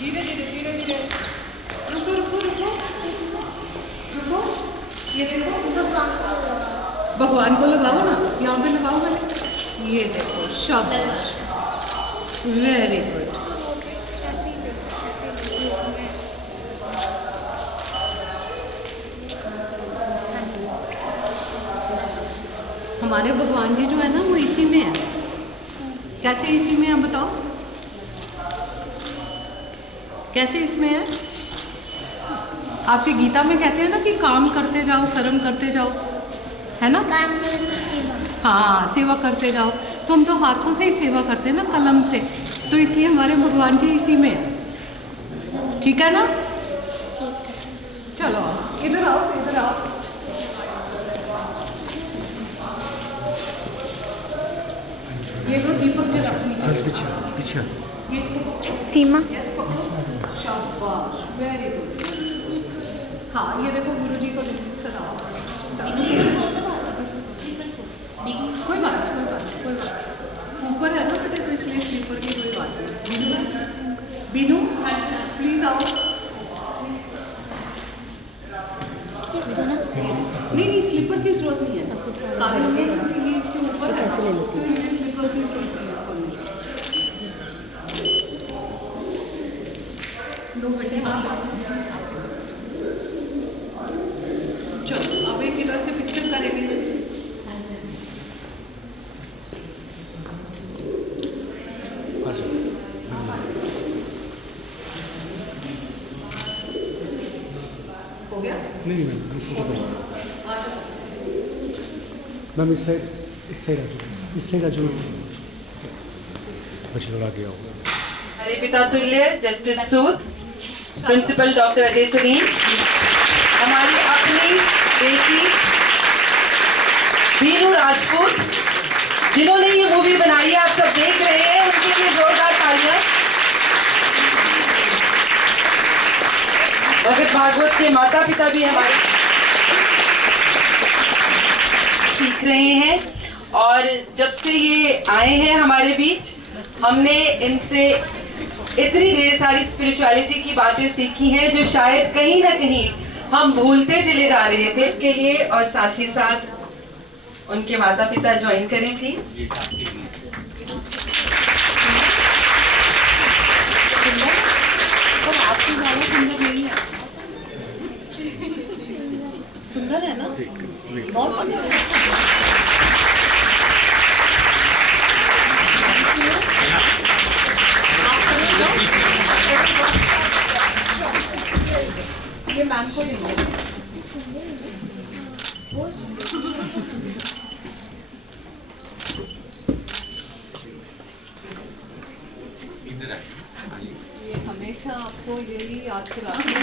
धीरे धीरे धीरे धीरे। रुको रुको रुको रुको। ये देखो भगवान को लगाओ ना, यहाँ पे लगाओ मैंने। ये देखो शाबाश, वेरी गुड। हमारे भगवान जी जो है ना वो इसी में है। कैसे इसी में है बताओ, कैसे इसमें है? आपकी गीता में कहते हैं ना कि काम करते जाओ, कर्म करते जाओ, है ना? काम में तो सेवा। हाँ, सेवा करते जाओ। तो हम तो हाथों से ही सेवा करते हैं ना, कलम से। तो इसलिए हमारे भगवान जी इसी में है। ठीक है ना? चलो इधर आओ, इधर आओ। ये लो दीपक जला। पीछे सीमा। शाबाश, वेरी गुड। हाँ, ये देखो गुरुजी को सलाम। कोई बात नहीं, कोई बात नहीं, कोई बात नहीं। ऊपर है ना बेटे, तो इसलिए स्लीपर की कोई बात नहीं। बीनू प्लीज आओ। नहीं नहीं, स्लीपर की जरूरत नहीं है। कारण ये है कि ये इसके ऊपर है, तो इसलिए स्लीपर की जरूरत नहीं है। दो बेटे चलो, अब एक इधर से पिक्चर करेंगे। हो गया? नहीं मैम, इस साइड आ जाओ। बच्चे लड़ा गया होगा। हरे पिता तुल्य जस्टिस सूद, प्रिंसिपल डॉक्टर अजय सरीन, हमारी अपनी बेटी बीनू राजपूत, जिन्होंने ये मूवी बनाई है, आप सब देख रहे हैं, उनके लिए जोरदार तालियां। भगत भागवत के माता पिता भी हमारे सीख रहे हैं, और जब से ये आए हैं हमारे बीच, हमने इनसे इतनी ढेर सारी स्पिरिचुअलिटी की बातें सीखी हैं जो शायद कहीं ना कहीं हम भूलते चले जा रहे थे के लिए। और साथ ही साथ उनके माता पिता ज्वाइन करें प्लीज। आपकी ज्यादा सुंदर नहीं है। सुंदर है ना, बहुत सुंदर है। ये मैम को लेंगे। ये हमेशा आपको यही याद कराती है।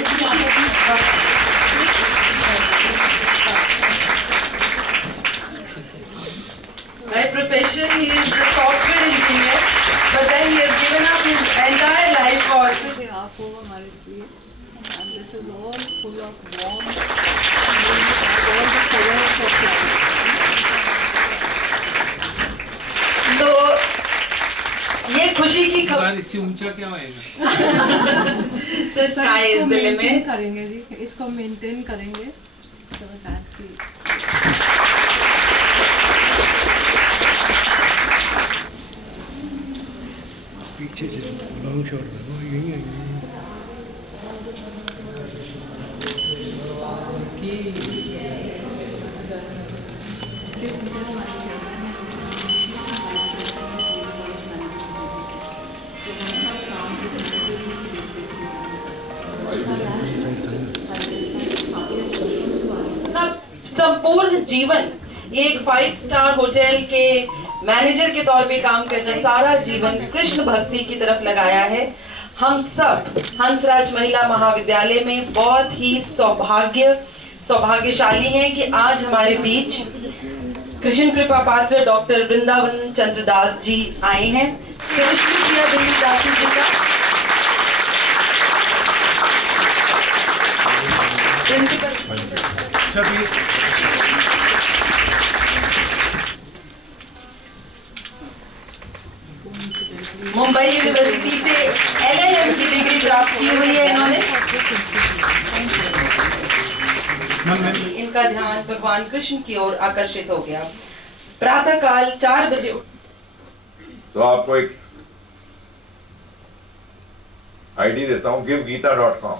By profession, he is a software engineer, but then he has given up his entire life for. आप हो हमारे इसलिए, and this is all full of warmth, all the colors of life. तो ये खुशी की खबर। इससे ऊंचा क्या होएगा? So sky is the limit. करेंगे जी, इसको मेंटेन करेंगे। So that पीछे से लॉन्ग शॉट में यही है। संपूर्ण जीवन ये एक 5 स्टार होटल के मैनेजर के तौर पे काम करना, सारा जीवन कृष्ण भक्ति की तरफ लगाया है। हम सब हंसराज महिला महाविद्यालय में बहुत ही सौभाग्यशाली हैं कि आज हमारे बीच कृष्ण कृपा पात्र डॉक्टर वृंदावन चंद्र दास जी आए हैं। प्रिया देवी दासी जी का मुंबई यूनिवर्सिटी से LLM की डिग्री प्राप्त की हुई है इन्होंने। इनका ध्यान भगवान कृष्ण की ओर आकर्षित हो गया। प्रातः काल 4 बजे। तो आपको एक आईडी देता हूं, givegita.com,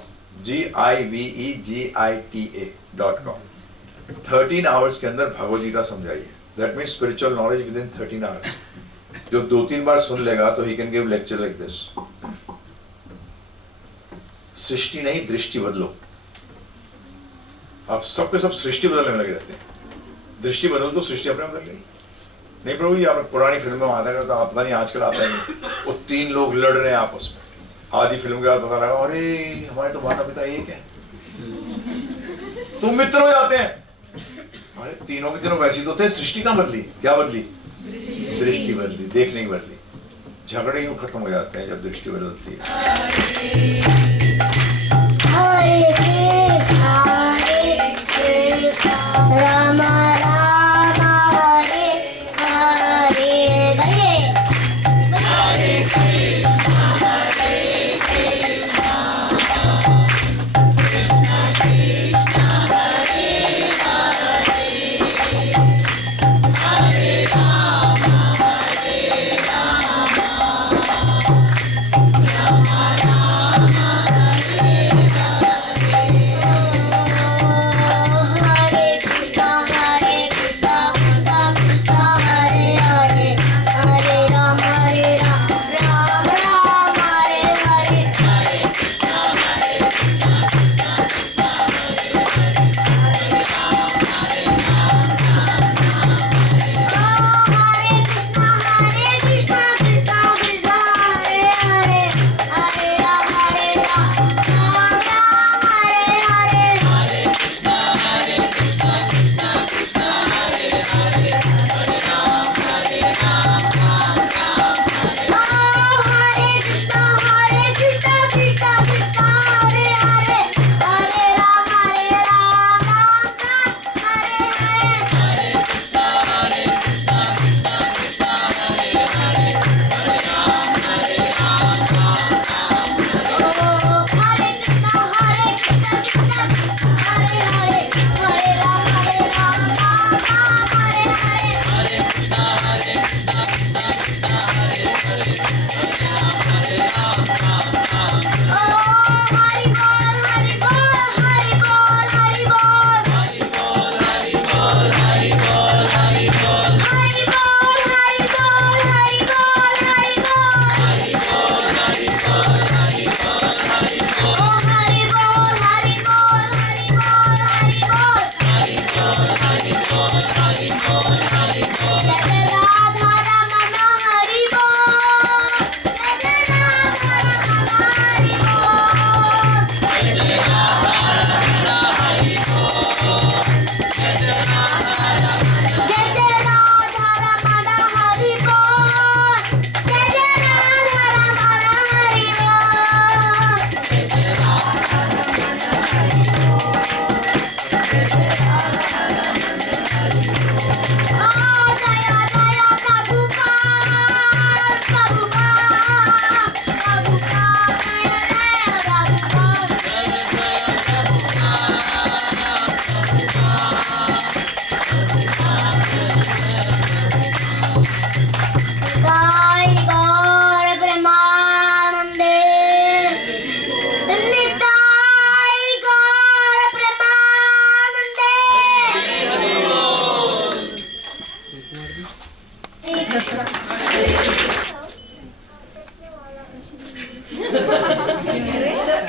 GIVEGITA.com। 13 आवर्स के अंदर भगवद गीता समझाइए। That means spiritual knowledge within 13 hours. जो 2-3 बार सुन लेगा तो ही can give lecture like this. सृष्टि नहीं, दृष्टि बदलो। आप सबके सब सृष्टि बदलने में लगे रहते हैं। दृष्टि बदल तो सृष्टि अपने आप बदल गई। नहीं प्रभु जी, आप पुरानी फिल्म में आता है तो आप पता नहीं आजकल आता है नहीं। वो 3 लोग लड़ रहे हैं आपस में। आधी फिल्म के बाद पता लगा अरे हमारे तो माता पिता एक है, तुम मित्र हो जाते हैं। अरे तीनों के तीनों वैसी तो थे, सृष्टि कहाँ बदली? क्या बदली? दृष्टि बदली, देखने की बदली। झगड़े यूं खत्म हो जाते हैं जब दृष्टि बदलती है। Ram Ram Hare Hare Hare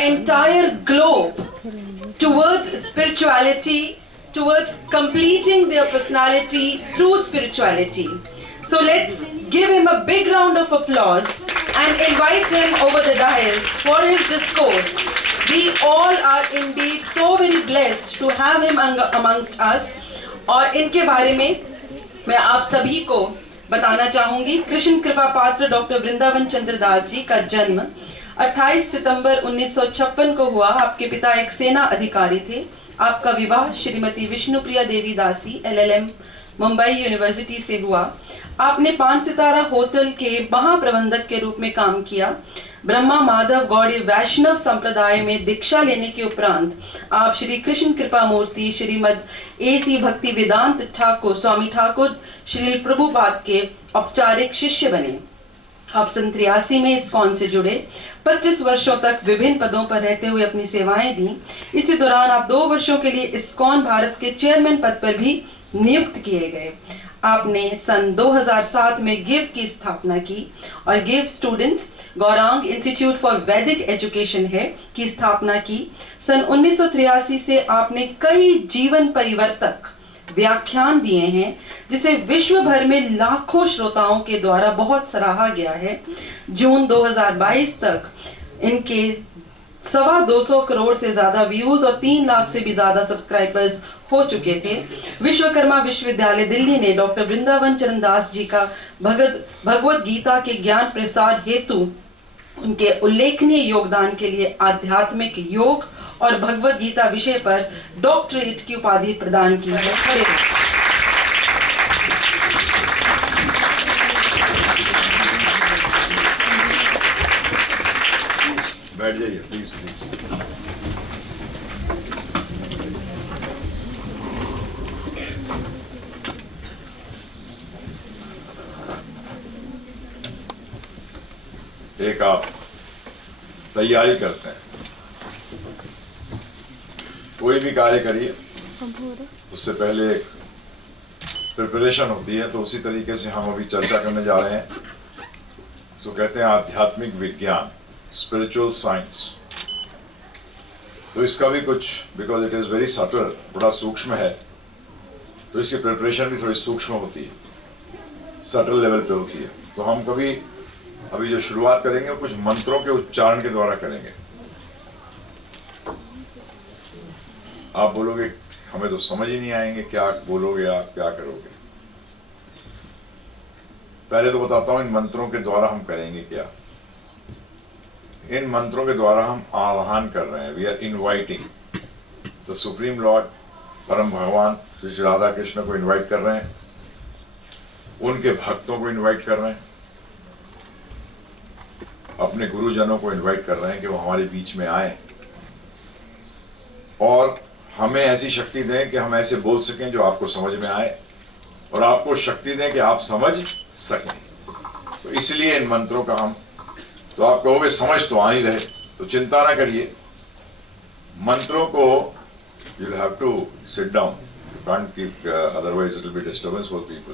entire globe towards spirituality, towards completing their personality through spirituality. So let's give him a big round of applause and invite him over the dais for his discourse. We all are indeed so very blessed to have him amongst us. और इनके बारे में मैं आप सभी को बताना चाहूंगी। कृष्ण कृपा पात्र डॉक्टर वृंदावन चंद्र दास जी का जन्म 28 सितंबर 1956 को हुआ। आपके पिता एक सेना अधिकारी थे। आपका विवाह श्रीमती विष्णुप्रिया देवी दासी LLM मुंबई यूनिवर्सिटी से हुआ। आपने 5 सितारा होटल के महाप्रबंधक के रूप में काम किया। ब्रह्मा माधव गौड़ी वैष्णव संप्रदाय में दीक्षा लेने के उपरांत आप श्री कृष्ण कृपा मूर्ति श्रीमद AC भक्ति वेदांत ठाकुर स्वामी ठाकुर श्री प्रभुपाद के औपचारिक शिष्य बने। आप 1983 में इस्कॉन से जुड़े, 25 वर्षों तक विभिन्न पदों पर रहते हुए अपनी सेवाएं दी। इसी दौरान आप 2 वर्षों के लिए इस्कॉन भारत के चेयरमैन पद पर भी नियुक्त किए गए। आपने सन 2007 में गिव की स्थापना की और give students Gaurang institute for वैदिक एजुकेशन है की स्थापना की। सन 1983 से आपने कई जीवन परिवर्तक व्याख्यान दिए हैं जिसे विश्व भर में लाखों श्रोताओं के द्वारा बहुत सराहा गया है। जून 2022 तक इनके 225 करोड़ से ज्यादा व्यूज और 3 लाख से भी ज्यादा सब्सक्राइबर्स हो चुके थे। विश्वकर्मा विश्वविद्यालय दिल्ली ने डॉक्टर वृंदावन चरणदास जी का भगवत गीता के ज्ञान प्रसार हेतु उनके उल्लेखनीय योगदान के लिए आध्यात्मिक योग और भगवत गीता विषय पर डॉक्टरेट की उपाधि प्रदान की है। बैठ जाइए प्लीज प्लीज। एक आप तैयारी करते हैं, कोई भी कार्य करिए उससे पहले एक प्रिपरेशन होती है, तो उसी तरीके से हम अभी चर्चा करने जा रहे हैं। सो कहते हैं आध्यात्मिक विज्ञान, स्पिरिचुअल साइंस। तो इसका भी कुछ, because it is very subtle, बड़ा सूक्ष्म है, तो इसकी प्रिपरेशन भी थोड़ी सूक्ष्म होती है, सटल लेवल पे होती है। तो हम कभी अभी जो शुरुआत करेंगे वो कुछ मंत्रों के उच्चारण के द्वारा करेंगे। आप बोलोगे हमें तो समझ ही नहीं आएंगे, क्या बोलोगे आप, क्या करोगे। पहले तो बताता हूं इन मंत्रों के द्वारा हम करेंगे क्या। इन मंत्रों के द्वारा हम आह्वान कर रहे हैं, we are inviting the supreme lord, परम भगवान श्री राधा कृष्ण को इनवाइट कर रहे हैं, उनके भक्तों को इनवाइट कर रहे हैं, अपने गुरुजनों को इनवाइट कर रहे हैं कि वो हमारे बीच में आए और हमें ऐसी शक्ति दें कि हम ऐसे बोल सकें जो आपको समझ में आए, और आपको शक्ति दें कि आप समझ सकें। तो इसलिए इन मंत्रों का हम, तो आप कहोगे समझ तो आ ही रहे, तो चिंता ना करिए। मंत्रों को you will have to sit down, you can't keep, otherwise it will be disturbance for people.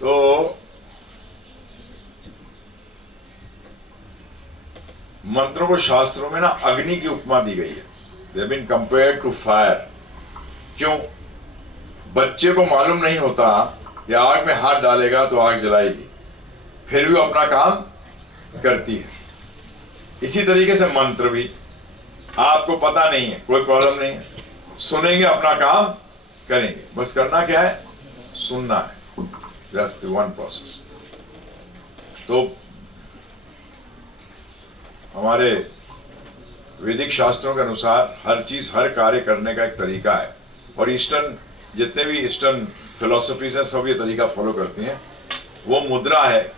तो मंत्रों को शास्त्रों में ना अग्नि की उपमा दी गई है, they have been compared to fire. क्यों? बच्चे को मालूम नहीं होता कि आग में हाथ डालेगा तो आग जलाएगी, फिर भी वो अपना काम करती है। इसी तरीके से मंत्र भी, आपको पता नहीं है, कोई प्रॉब्लम नहीं है, सुनेंगे, अपना काम करेंगे, बस करना क्या है, सुनना है, जस्ट वन प्रोसेस। तो हमारे वैदिक शास्त्रों के अनुसार हर चीज, हर कार्य करने का एक तरीका है, और ईस्टर्न, जितने भी ईस्टर्न फिलोसफीज हैं सब ये तरीका फॉलो करती हैं। वो मुद्रा है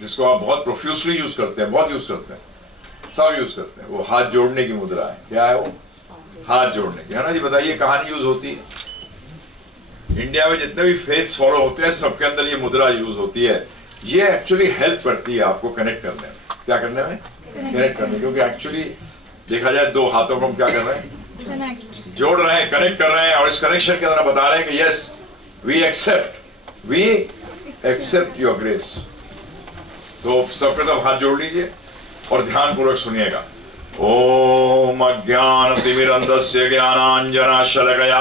जिसको आप बहुत प्रोफ्यूसली यूज करते हैं, बहुत यूज करते हैं, सब यूज करते हैं, वो हाथ जोड़ने की मुद्रा है। क्या है वो? हाथ जोड़ने की, है ना जी। बताइए कहाँ नहीं यूज होती है? इंडिया में जितने भी फेथ्स फॉलो होते हैं सबके अंदर ये मुद्रा यूज होती है। ये एक्चुअली हेल्प करती है आपको कनेक्ट करने में। क्या करने में? कनेक्ट करने, क्योंकि एक्चुअली देखा जाए दो हाथों को हम क्या कर रहे हैं? जोड़ रहे हैं, कनेक्ट कर रहे हैं, और इस कनेक्शन के द्वारा बता रहे हैं कि yes we accept your grace. तो सबके सब हाथ जोड़ लीजिए और ध्यान पूर्वक सुनिएगा। ओम अज्ञानतिमिरन्धस्य ज्ञानाञ्जनशलाकया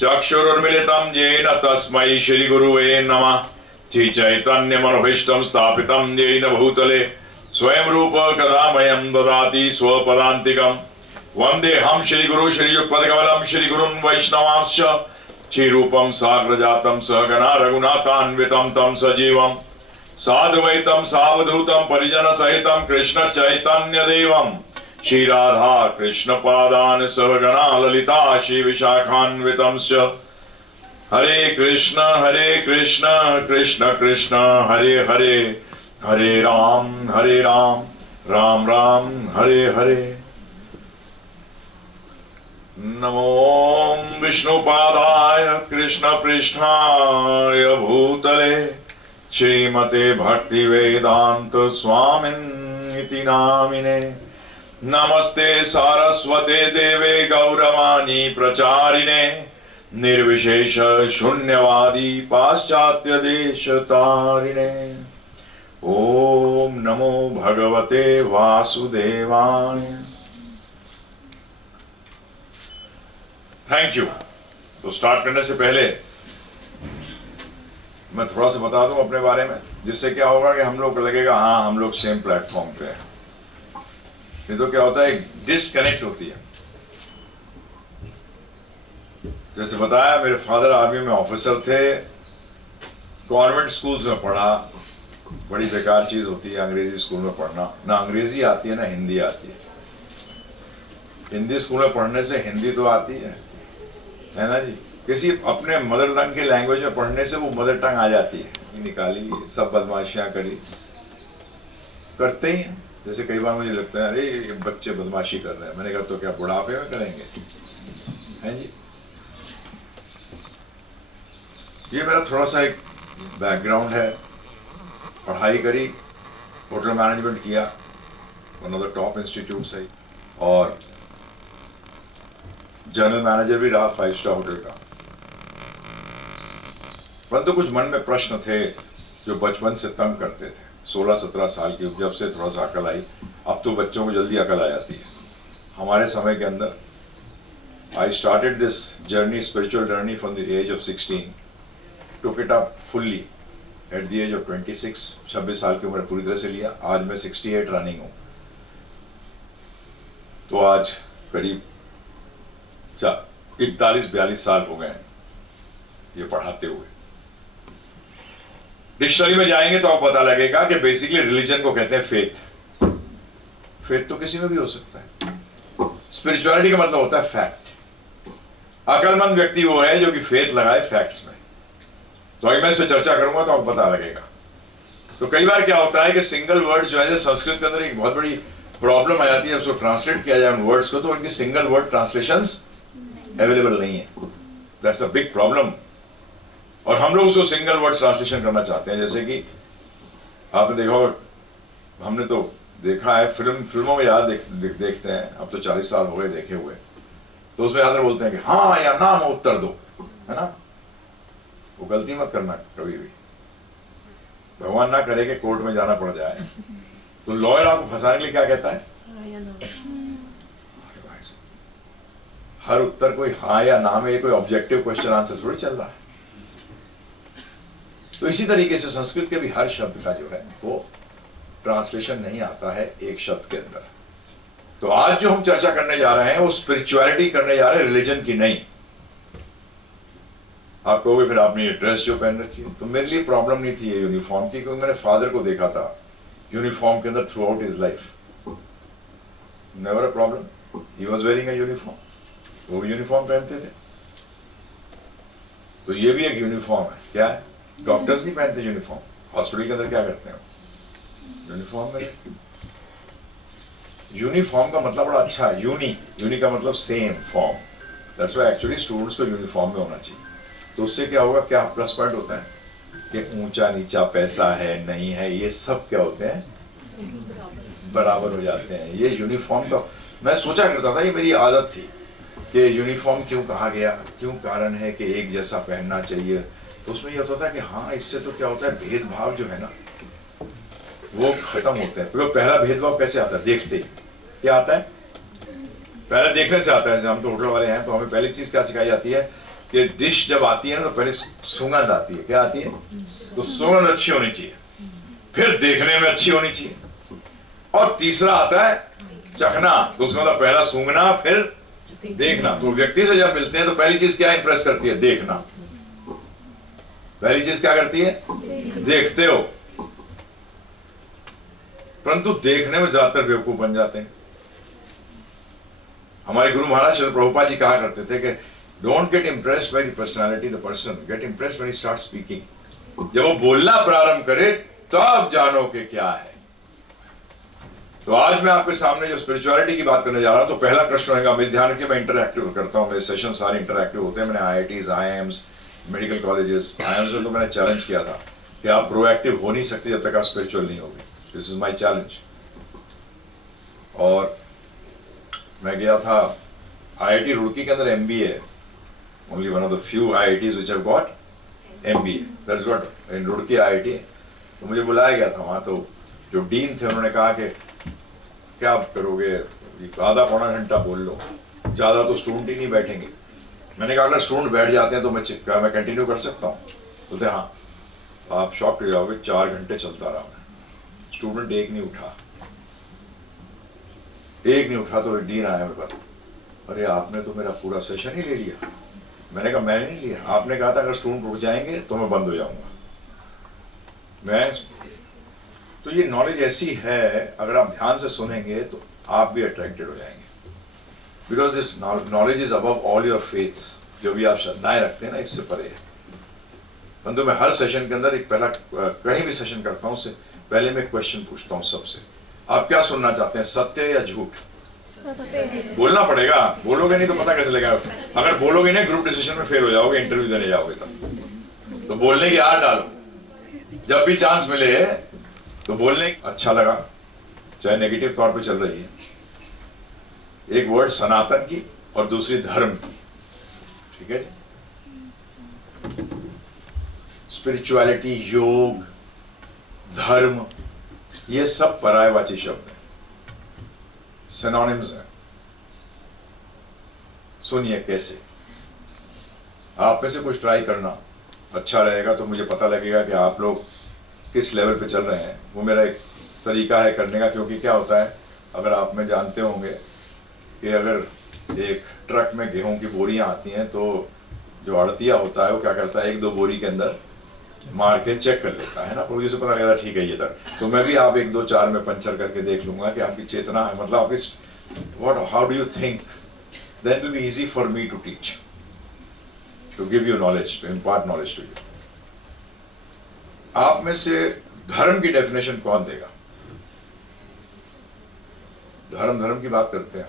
चक्षुरुन्मीलितं येन तस्मै श्री गुरुवे नमः। चैतन्यमनोभीष्टं स्थापितं येन भूतले स्वयं रूप कदामयं ददाति स्वपदान्तिकम्। वन्देऽहं श्रीगुरु श्रीयुक्तपदकमलं श्रीगुरुन् वैष्णवांश्च श्रीरूपं साग्रजातं सहगणा रघुनाथान्वितं तं सजीवं साद्वैतं सावधूतं परिजनसहितं कृष्ण चैतन्यदेवं श्रीराधा कृष्णपादान् सहगणा ललिता श्रीविशाखान्वितंश्च। हरे कृष्ण कृष्ण कृष्ण हरे हरे, हरे राम राम राम हरे हरे। नमो विष्णुपादाय कृष्ण पृष्ठाय भूतले श्रीमते भक्ति वेदांत स्वामिनिति नामिने। नमस्ते सारस्वते देवे गौरवाणी प्रचारिणे निर्विशेष शून्यवादी पाश्चात्य देश तारिणे। ओम नमो भगवते वासुदेवाय। Thank you. तो स्टार्ट करने से पहले मैं थोड़ा सा बता दूं अपने बारे में, जिससे क्या होगा कि हम लोग को लगेगा हाँ हम लोग सेम प्लेटफॉर्म पे हैं। नहीं तो क्या होता है, डिस्कनेक्ट होती है। जैसे बताया, मेरे फादर आर्मी में ऑफिसर थे, कॉन्वेंट स्कूल्स में पढ़ा। बड़ी बेकार चीज होती है अंग्रेजी स्कूल में पढ़ना, ना अंग्रेजी आती है ना हिंदी आती है। हिंदी स्कूल में पढ़ने से हिंदी तो आती है ना जी। किसी अपने मदर टंग के लैंग्वेज में पढ़ने से वो मदर टंग आ जाती है। निकाली सब बदमाशियां करी, करते ही हैं। जैसे कई बार मुझे लगता है अरे ये बच्चे बदमाशी कर रहे हैं, मैंने कहा तो क्या बुढ़ापे में करेंगे, हैं जी। ये मेरा थोड़ा सा एक बैकग्राउंड है। पढ़ाई करी, होटल मैनेजमेंट किया, one of the top institute है, और जनरल मैनेजर भी रहा 5 स्टार होटल का। परंतु कुछ मन में प्रश्न थे जो बचपन से तंग करते थे। 16-17 साल की जब से थोड़ा सा अकल आई, अब तो बच्चों को जल्दी अकल आ जाती है। हमारे समय के अंदर I started this journey, spiritual journey from the age of 16, took it up fully at the age of 26। 26 साल की उम्र पूरी तरह से लिया। आज मैं 68 रनिंग हूँ। तो आज करीब 41-42 साल हो गए ये पढ़ाते हुए। डिक्शनरी में जाएंगे तो आपको पता लगेगा कि बेसिकली रिलीजन को कहते हैं फेथ। फेथ तो किसी में भी हो सकता है। स्पिरिचुअलिटी का मतलब होता है फैक्ट। अकलमंद व्यक्ति वो है जो कि फेथ लगाए फैक्ट्स में। तो अगर मैं इस पर चर्चा करूंगा तो आपको पता लगेगा। तो कई बार क्या होता है कि सिंगल वर्ड जो है, संस्कृत के अंदर एक बहुत बड़ी प्रॉब्लम आ जाती है। उसको ट्रांसलेट किया जाए उन वर्ड्स को, तो उनकी सिंगल वर्ड ट्रांसलेशंस अवेलेबल नहीं है। That's a big problem. और हम लोग उसको सिंगल वर्ड ट्रांसलेशन करना चाहते हैं। जैसे कि आपने देखा हो, हमने तो देखा है फिल्मों में याद देखते हैं, अब तो 40 साल हो गए देखे हुए, तो उसमें याद बोलते हैं कि हाँ या ना में उत्तर दो, है ना। वो गलती मत करना कभी भी, भगवान ना करे कि कोर्ट में जाना पड़ जाए। तो लॉयर आपको फंसाने के लिए क्या कहता है, हर उत्तर कोई हाँ या ना में, कोई ऑब्जेक्टिव क्वेश्चन आंसर थोड़ी चल रहा है। तो इसी तरीके से संस्कृत के भी हर शब्द का जो है वो ट्रांसलेशन नहीं आता है एक शब्द के अंदर। तो आज जो हम चर्चा करने जा रहे हैं वो स्पिरिचुअलिटी करने जा रहे हैं, रिलीजन की नहीं। आप कहोगे फिर आपने ये ड्रेस जो पहन रखी है, तो मेरे लिए प्रॉब्लम नहीं थी ये यूनिफॉर्म की, क्योंकि मैंने फादर को देखा था यूनिफॉर्म के अंदर through out his life. Never a problem, he was wearing a uniform, वो यूनिफॉर्म पहनते थे। तो ये भी एक यूनिफॉर्म है। क्या है, डॉक्टर्स नहीं पहनते यूनिफॉर्म, हॉस्पिटल के अंदर क्या करते हैं, यूनिफॉर्म में। यूनिफॉर्म का मतलब बड़ा अच्छा है, यूनी का मतलब same, form. That's why actually students को यूनिफॉर्म में होना चाहिए। तो उससे क्या होगा, क्या प्लस पॉइंट होता है कि ऊंचा नीचा, पैसा है नहीं है, ये सब क्या होते हैं, बराबर हो जाते हैं। ये यूनिफॉर्म का मैं सोचा करता था, ये मेरी आदत थी कि यूनिफॉर्म क्यों कहा गया, क्यों कारण है कि एक जैसा पहनना चाहिए। तो उसमें ये होता था कि हाँ इससे तो क्या होता है, भेदभाव जो है ना वो खत्म होते हैं। क्योंकि पहला भेदभाव कैसे आता है, देखते ही क्या आता है, पहले देखने से आता है। जैसे हम तो होटल वाले हैं तो हमें पहली चीज क्या सिखाई जाती है कि डिश जब आती है ना तो पहले सुगंध आती है। क्या आती है, तो सुगंध अच्छी होनी चाहिए, फिर देखने में अच्छी होनी चाहिए, और तीसरा आता है चखना। तो उसका मतलब पहला सूंघना फिर देखना। तो व्यक्ति से जब मिलते हैं तो पहली चीज क्या इंप्रेस करती है, देखना। पहली चीज क्या करती है, देखते हो। परंतु देखने में ज्यादातर बेवकूफ बन जाते हैं। हमारे गुरु महाराज श्री प्रभुपाद जी कहा करते थे कि don't get impressed by the personality the person, gate impressed when he start speaking. जब वो बोलना प्रारंभ करे तब जानो कि क्या है। तो आज मैं आपके सामने जो स्पिरिचुअलिटी की बात करने जा रहा हूं, तो पहला प्रश्न रहेगा, मेरे ध्यान रखिए, मैं इंटरैक्टिव करता हूं, मेरे सेशन सारे इंटरैक्टिव होते हैं। मैंने IITs, IIMs, medical colleges, IIMs में तो मैंने चैलेंज किया था कि आप प्रोएक्टिव हो नहीं सकते जब तक आप स्पिरिचुअल नहीं होगे। This is my challenge. और मैं गया था IIT रुड़की के अंदर MBA, only one of the few IITs which have got MBA, that's got in Roorkee IIT। तो मुझे बुलाया गया था वहाँ, तो जो डीन थे उन्होंने कहा कि क्या आप करोगे, आधा पौना घंटा बोल लो, ज़्यादा तो स्टूडेंट ही नहीं बैठेंगे। मैंने कहा अगर स्टूडेंट बैठ जाते हैं तो मैं कंटिन्यू कर सकता हूँ। बोलते हाँ। आप शॉक हो जाओगे, 4 घंटे चलता रहा मैं, स्टूडेंट एक नहीं उठा। तो डीन आया मेरे पास, अरे आपने तो मेरा पूरा सेशन ही ले लिया। मैंने कहा मैंने नहीं लिया, आपने कहा था अगर स्टूडेंट उठ जाएंगे तो मैं बंद हो जाऊंगा। तो ये नॉलेज ऐसी है, अगर आप ध्यान से सुनेंगे तो आप भी अट्रैक्टेड हो जाएंगे, because this knowledge is above all your faiths. जो भी आप श्रद्धाएं रखते हैं ना, इससे परे है। परंतु मैं हर सेशन के अंदर कहीं भी सेशन करता हूँ, उससे पहले मैं क्वेश्चन पूछता हूँ सबसे, आप क्या सुनना चाहते हैं, सत्य या झूठ? बोलना पड़ेगा, बोलोगे नहीं तो पता कैसे लगेगा। अगर बोलोगे नहीं, ग्रुप डिस्कशन में फेल हो जाओगे, इंटरव्यू देने जाओगे तब। तो बोलने की आदत डालो, जब भी चांस मिले तो बोलने। अच्छा लगा, चाहे नेगेटिव तौर पे चल रही है, एक वर्ड सनातन की और दूसरी धर्म की, ठीक है। स्पिरिचुअलिटी, योग, धर्म, ये सब पर्यायवाची शब्द हैं, सिनोनिम्स हैं। सुनिए कैसे। आप में से कुछ ट्राई करना, अच्छा रहेगा तो मुझे पता लगेगा कि आप लोग किस लेवल पे चल रहे हैं। वो मेरा एक तरीका है करने का, क्योंकि क्या होता है, अगर आप में जानते होंगे कि अगर एक ट्रक में गेहूं की बोरियां आती हैं तो जो आड़तिया होता है वो क्या करता है, 1-2 बोरी के अंदर मार के चेक कर लेता है ना, प्रोड्यूसर पता लगता है ठीक है ये तक। तो मैं भी आप 1-2-4 में पंचर करके देख लूंगा कि आपकी चेतना है, मतलब आपकी how do you think, then it will be easy for me to teach, to give you knowledge, to impart knowledge to you. आप में से धर्म की डेफिनेशन कौन देगा? धर्म की बात करते हैं,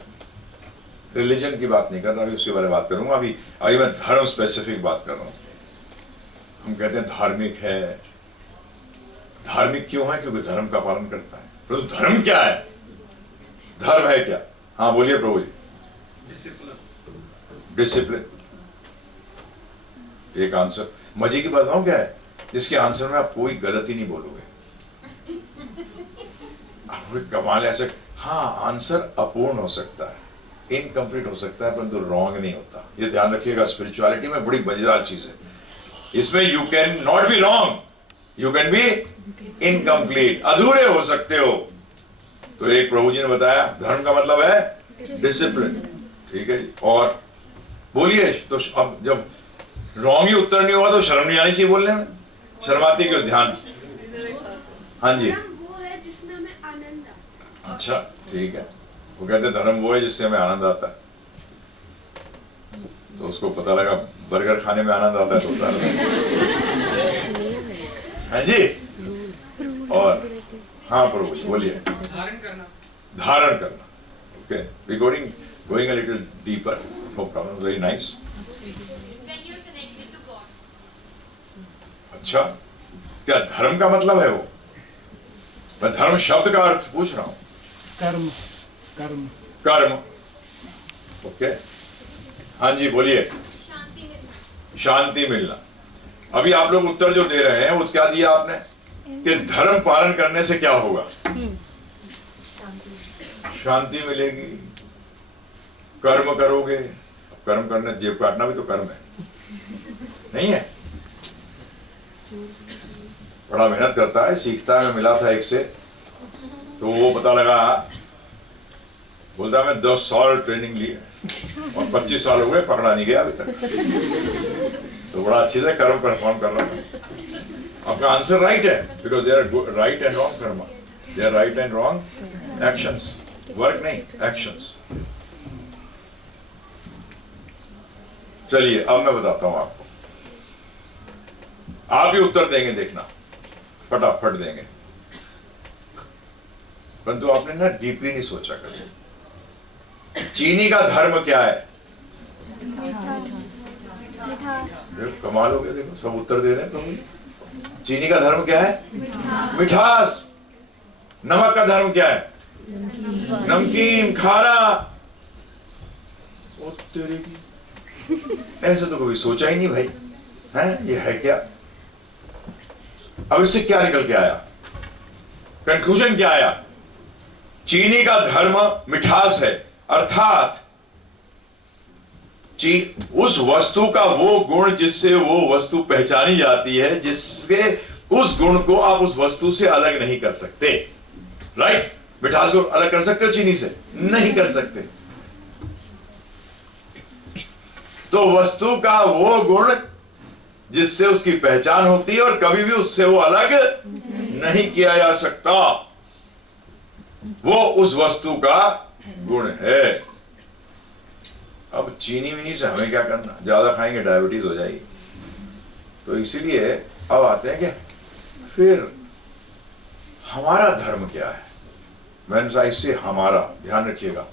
रिलीजन की बात नहीं कर रहा, अभी उसके बारे में बात करूंगा। अभी मैं धर्म स्पेसिफिक बात कर रहा हूं। हम कहते हैं धार्मिक है, धार्मिक क्यों है? क्योंकि धर्म का पालन करता है। तो धर्म क्या है? धर्म है क्या? हाँ बोलिए प्रभु जी। डिसिप्लिन एक आंसर। मजे की बात बताऊं क्या है, जिसके आंसर में आप कोई गलती नहीं बोलोगे। कमाल ऐसे, हाँ आंसर अपूर्ण हो सकता है, इनकम्प्लीट हो सकता है, परंतु रॉन्ग नहीं होता। ये ध्यान रखिएगा, स्पिरिचुअलिटी में बड़ी मजेदार चीज है। इसमें you can not be wrong, you can be incomplete, अधूरे हो सकते हो। तो एक प्रभु जी ने बताया धर्म का मतलब है डिसिप्लिन, ठीक है जी। और बोलिए, तो अब जब रॉन्ग ही उत्तर नहीं होगा तो शर्म नहीं आनी चाहिए बोलने में, शर्माती क्यों? ध्यान। हाँ जी, वो है जिसमें हमें आनंद आता है। अच्छा ठीक है, वो कहते हैं धर्म वो है जिससे हमें आनंद आता है। तो उसको पता लगा बर्गर खाने में आनंद आता है तो होता है। हाँ जी, और हाँ प्रभु बोलिए। धारण करना। Okay, we going a little deeper, no problem, very nice. अच्छा, क्या धर्म का मतलब है वो? मैं धर्म शब्द का अर्थ पूछ रहा हूं। कर्म कर्म कर्म, ओके। हाँ जी बोलिए। शांति मिलना। अभी आप लोग उत्तर जो दे रहे हैं वो क्या दिया आपने कि धर्म पालन करने से क्या होगा? शांति मिलेगी। कर्म करोगे, कर्म करने, जेब काटना भी तो कर्म है, नहीं है? बड़ा मेहनत करता है, सीखता है। मैं मिला था एक से, तो वो पता लगा, बोलता मैं 10 साल ट्रेनिंग ली है और 25 साल हो गए, पकड़ा नहीं गया अभी तक। तो बड़ा अच्छी तरह कर्म परफॉर्म कर रहा था। आपका आंसर राइट है, because there are right and wrong karma, there are right and wrong actions, work नहीं, एक्शंस। चलिए अब मैं बताता हूं आपको, आप ही उत्तर देंगे, देखना फटाफट देंगे। परंतु आपने ना डीपली नहीं सोचा कभी। चीनी का धर्म क्या है? देखो कमाल हो गया, देखो सब उत्तर दे रहे हैं प्रभु जी। चीनी का धर्म क्या है? मिठास। नमक का धर्म क्या है? नमकीन, खारा। ओ तेरे की, ऐसे तो कभी सोचा ही नहीं भाई, है ये है क्या? अब इससे क्या निकल के आया? कंक्लूजन क्या आया? चीनी का धर्म मिठास है, अर्थात उस वस्तु का वो गुण जिससे वो वस्तु पहचानी जाती है, जिसके उस गुण को आप उस वस्तु से अलग नहीं कर सकते। राइट? मिठास को अलग कर सकते हो चीनी से? नहीं कर सकते। तो वस्तु का वो गुण जिससे उसकी पहचान होती है और कभी भी उससे वो अलग नहीं किया जा सकता, वो उस वस्तु का गुण है। अब चीनी विनी से हमें क्या करना? ज्यादा खाएंगे डायबिटीज हो जाएगी। तो इसीलिए अब आते हैं कि फिर हमारा धर्म क्या है? मैंने से हमारा ध्यान रखिएगा,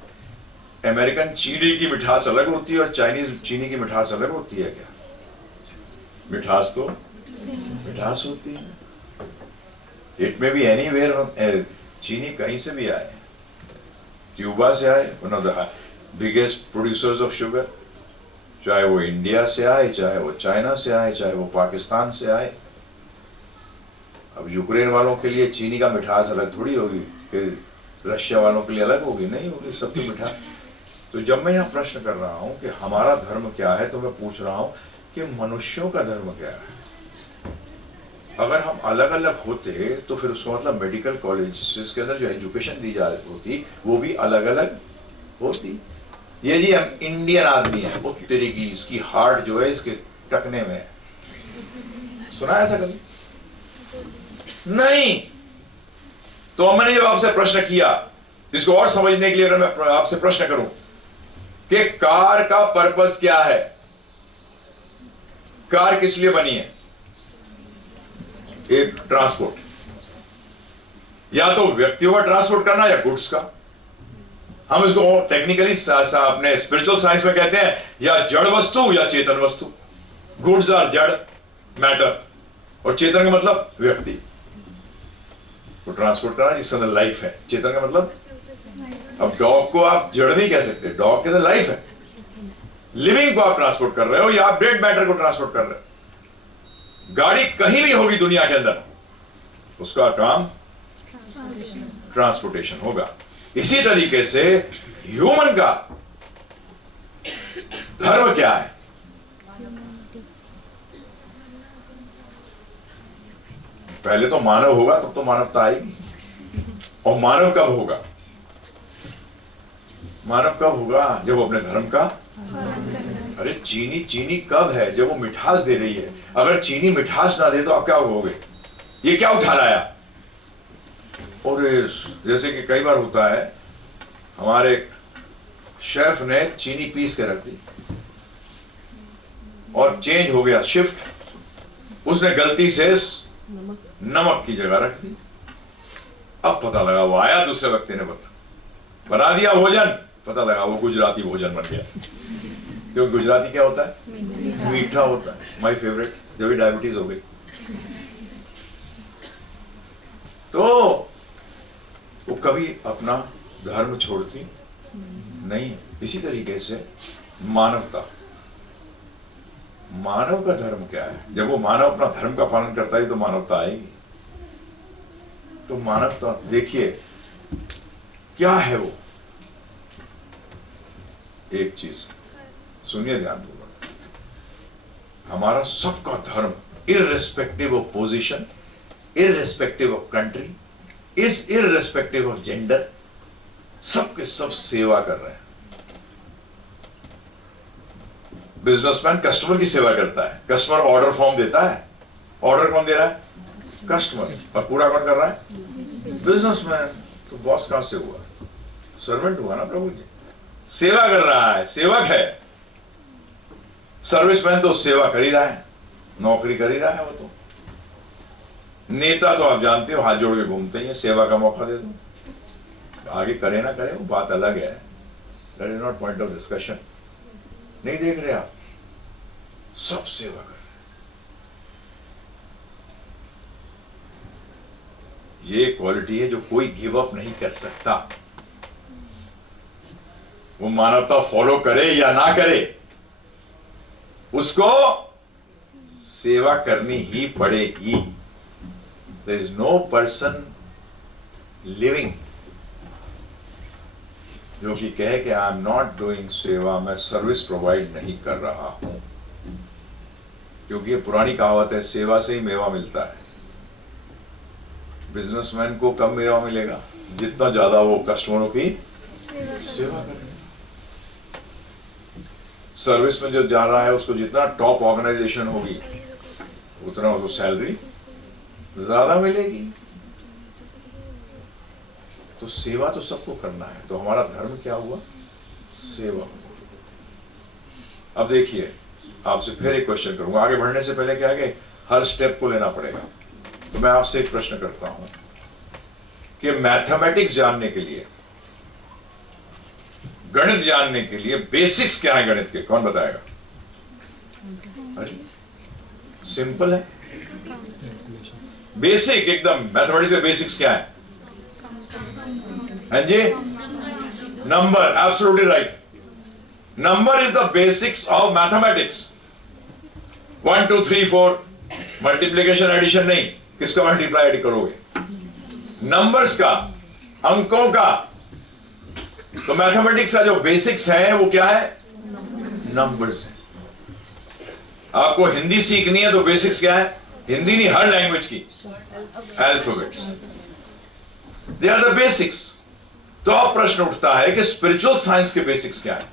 अमेरिकन चीनी की मिठास अलग होती है और चाइनीज चीनी की मिठास अलग होती है क्या? मिठास तो मिठास होती है। इट में बी एनीवेयर, चीनी कहीं से भी आए, क्यूबा से आए, one of the biggest producers of sugar, चाहे वो इंडिया से आए, चाहे वो चाइना से आए, चाहे वो पाकिस्तान से आए। अब यूक्रेन वालों के लिए चीनी का मिठास अलग थोड़ी होगी, फिर रशिया वालों के लिए अलग होगी? नहीं होगी, सबकी मिठास। तो जब मैं यहाँ प्रश्न कर रहा हूँ कि हमारा धर्म क्या है, तो मैं पूछ रहा हूँ कि मनुष्यों का धर्म क्या है? अगर हम अलग अलग होते तो फिर उसका मतलब मेडिकल कॉलेज के अंदर जो एजुकेशन दी जा रही होती वो भी अलग अलग होती। ये जी हम इंडियन आदमी है, वो तेरी की इसकी हार्ट जो है इसके टकने में है। सुना है ऐसा कभी? नहीं। तो मैंने जब आपसे प्रश्न किया, इसको और समझने के लिए अगर मैं आपसे प्रश्न करूं कि कार का पर्पस क्या है, कार किस लिए बनी है? एक ट्रांसपोर्ट, या तो व्यक्तियों का ट्रांसपोर्ट करना या गुड्स का। हम इसको टेक्निकली अपने स्पिरिचुअल साइंस में कहते हैं या जड़ वस्तु या चेतन वस्तु। गुड्स आर जड़, मैटर, और चेतन का मतलब व्यक्ति को ट्रांसपोर्ट करना जिसके अंदर लाइफ है। चेतन का मतलब, अब डॉग को आप जड़ नहीं कह सकते, डॉग के अंदर लाइफ है। लिविंग को आप ट्रांसपोर्ट कर रहे हो या आप डेड मैटर को ट्रांसपोर्ट कर रहे हो। गाड़ी कहीं भी होगी दुनिया के अंदर, उसका काम ट्रांसपोर्टेशन होगा। इसी तरीके से ह्यूमन का धर्म क्या है? पहले तो मानव होगा, तब तो मानवता आएगी। और मानव कब होगा? मानव कब होगा? जब वो अपने धर्म का, अरे चीनी चीनी कब है? जब वो मिठास दे रही है। अगर चीनी मिठास ना दे तो आप क्या होगे? ये क्या उठा लाया? और जैसे कि कई बार होता है, हमारे शेफ ने चीनी पीस के रख दी और चेंज हो गया शिफ्ट, उसने गलती से नमक की जगह रख दी। अब पता लगा वो आया दूसरे व्यक्ति ने बना दिया भोजन, पता लगा वो गुजराती भोजन बन गया। क्योंकि गुजराती क्या होता है? मीठा होता है। माय फेवरेट, जब भी डायबिटीज हो गई तो वो कभी अपना धर्म छोड़ती नहीं। इसी तरीके से मानवता, मानव का धर्म क्या है? जब वो मानव अपना धर्म का पालन करता है तो मानवता आएगी। तो मानवता देखिए क्या है वो। एक चीज सुनिए ध्यान पूर्वक, हमारा सबका धर्म irrespective of position, irrespective of country, is irrespective of gender, सबके सब सेवा कर रहे हैं। बिजनेसमैन कस्टमर की सेवा करता है, कस्टमर ऑर्डर फॉर्म देता है, ऑर्डर कौन दे रहा है? कस्टमर। और पूरा कौन कर रहा है? बिजनेसमैन। तो बॉस कहां से हुआ? सर्वेंट हुआ ना प्रभु जी। सेवा कर रहा है, सेवक है। सर्विसमैन तो सेवा कर ही रहा है, नौकरी कर ही रहा है वो तो। नेता तो आप जानते हो हाथ जोड़ के घूमते हैं, सेवा का मौका दे दो। आगे करे ना करे वो बात अलग है, that is not point of discussion. नहीं देख रहे आप, सब सेवा कर रहे। ये क्वालिटी है जो कोई गिव अप नहीं कर सकता। वो मानवता फॉलो करे या ना करे, उसको सेवा करनी ही पड़ेगी। There is no person living जो कि कहे कि आई एम नॉट डूइंग सेवा, मैं सर्विस प्रोवाइड नहीं कर रहा हूं। क्योंकि ये पुरानी कहावत है, सेवा से ही मेवा मिलता है। बिजनेसमैन को कम मेवा मिलेगा जितना ज्यादा वो कस्टमरों की सेवा करे। सर्विस में जो जा रहा है उसको जितना टॉप ऑर्गेनाइजेशन होगी उतना उसको सैलरी ज्यादा मिलेगी। तो सेवा तो सबको करना है। तो हमारा धर्म क्या हुआ? सेवा। अब देखिए, आपसे फिर एक क्वेश्चन करूंगा। आगे बढ़ने से पहले क्या है कि हर स्टेप को लेना पड़ेगा। तो मैं आपसे एक प्रश्न करता हूं कि मैथमेटिक्स जानने के लिए, गणित जानने के लिए बेसिक्स क्या है गणित के? कौन बताएगा? सिंपल है, बेसिक एकदम। मैथमेटिक्स के बेसिक्स क्या है? हाँ जी, number. Absolutely right. Number is the basics of mathematics. 1 2 3 4 multiplication addition नहीं, किसका मल्टीप्लाई करोगे? नंबर्स का, अंकों का। तो मैथमेटिक्स का जो बेसिक्स है वो क्या है? नंबर्स है। आपको हिंदी सीखनी है तो बेसिक्स क्या है? हिंदी नहीं, हर लैंग्वेज की alphabets, they are the basics. तो अब प्रश्न उठता है कि स्पिरिचुअल साइंस के बेसिक्स क्या है?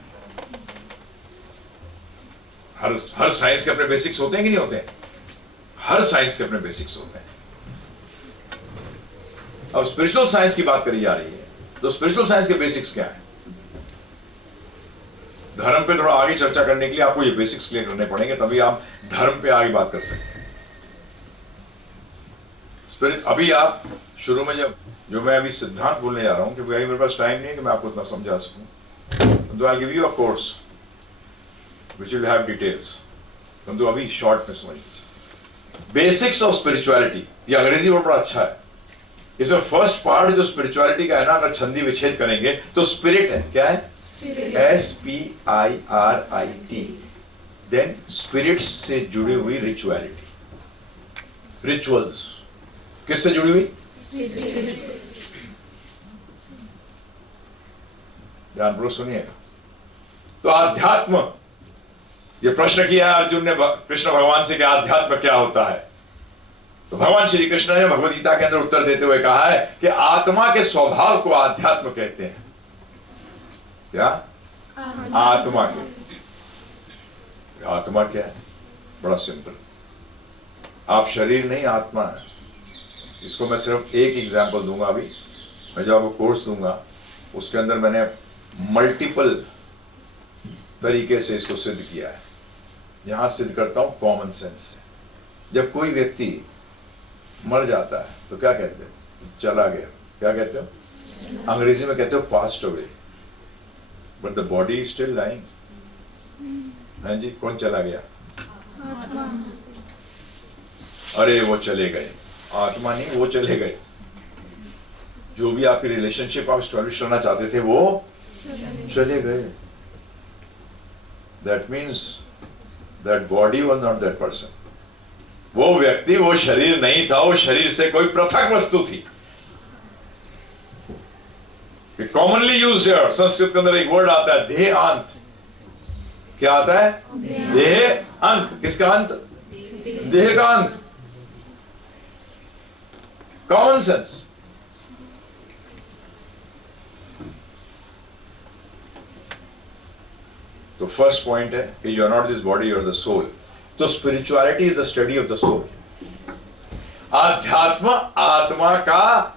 हर साइंस के अपने बेसिक्स होते हैं कि नहीं होते हैं? हर साइंस के अपने बेसिक्स होते हैं। अब स्पिरिचुअल साइंस की बात करी जा रही है, तो स्पिरिचुअल साइंस के बेसिक्स क्या है? धर्म पे थोड़ा आगे चर्चा करने के लिए आपको ये बेसिक्स क्लियर करने पड़ेंगे, तभी आप धर्म पे आगे बात कर सकते हैं। अभी आप शुरू में जो मैं अभी सिद्धांत बोलने जा रहा हूं, क्योंकि अभी मेरे पास टाइम नहीं है कि मैं आपको इतना समझा सकूं, तो I give you a course which will have details. तो अभी शॉर्ट में समझ लीजिए। बेसिक्स ऑफ स्पिरिचुअलिटी, ये अंग्रेजी वर्ड बड़ा अच्छा है। इसमें फर्स्ट पार्ट जो स्पिरिचुअलिटी का है ना, अगर छंदी विच्छेद करेंगे तो स्पिरिट है। क्या है? SPIRIT। देन स्पिरिट से जुड़ी हुई रिचुअलिटी, रिचुअल्स किससे जुड़ी हुई? ध्यानपूर्वक सुनिएगा। तो आध्यात्म, ये प्रश्न किया अर्जुन ने कृष्ण भगवान से कि आध्यात्म क्या होता है? तो भगवान श्री कृष्ण ने भगवद गीता के अंदर उत्तर देते हुए कहा है कि आत्मा के स्वभाव को आध्यात्म कहते हैं। क्या? आत्मा के। आत्मा क्या है? बड़ा सिंपल, आप शरीर नहीं, आत्मा है। इसको मैं सिर्फ एक एग्जांपल दूंगा। अभी मैं जो आपको कोर्स दूंगा उसके अंदर मैंने मल्टीपल तरीके से इसको सिद्ध किया है। यहां सिद्ध करता हूं कॉमन सेंस से। जब कोई व्यक्ति मर जाता है तो क्या कहते हो? चला गया। क्या कहते हो? अंग्रेजी में कहते हो passed away, but the body is still lying. हाँ जी, कौन चला गया? अरे वो चले गए। आत्मा नहीं, वो चले गए। जो भी आपकी रिलेशनशिप आप एस्टैब्लिश करना चाहते थे वो चले गए। That means that body was not that person. वो व्यक्ति, वो शरीर नहीं था, वो शरीर से कोई पृथक वस्तु थी। कॉमनली यूज्ड है। संस्कृत के अंदर एक वर्ड आता है देह अंत। क्या आता है? देह अंत। किसका अंत? देह का अंत। Common sense. तो फर्स्ट पॉइंट है कि you are not this body, you are the soul. तो spirituality is the study of the soul. आध्यात्म आत्मा का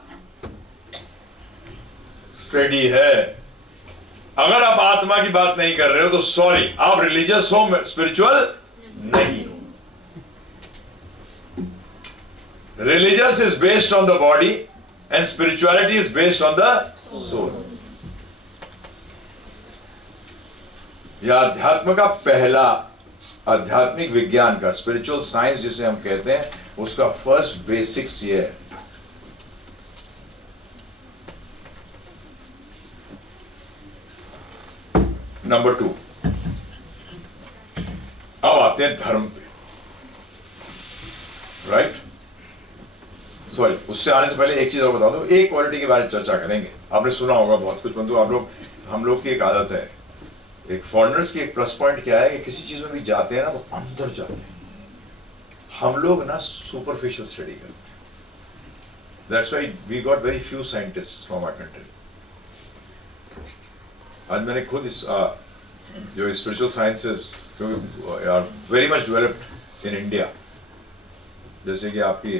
स्टडी है। अगर आप आत्मा की बात नहीं कर रहे हो तो सॉरी, आप रिलीजियस हो, स्पिरिचुअल नहीं हो। Religious is based on the body and spirituality is based on the soul. यह अध्यात्म का पहला, आध्यात्मिक विज्ञान का, स्पिरिचुअल साइंस जिसे हम कहते हैं, उसका फर्स्ट बेसिक्स ये है। नंबर 2, अब आते हैं धर्म पे, राइट? सॉरी, उससे आने से पहले एक चीज और बता दो, एक क्वालिटी के बारे में चर्चा करेंगे। आपने सुना होगा बहुत कुछ, परंतु हम लोग की एक आदत है, एक फॉरेनर्स की एक प्लस पॉइंट क्या है कि किसी चीज में भी जाते हैं ना तो अंदर जाते हैं। हम लोग ना सुपरफिशियल स्टडी करते हैं। That's why we got very few scientists from our country. आज मैंने खुद इस जो spiritual sciences are very much developed in India, जैसे कि आपकी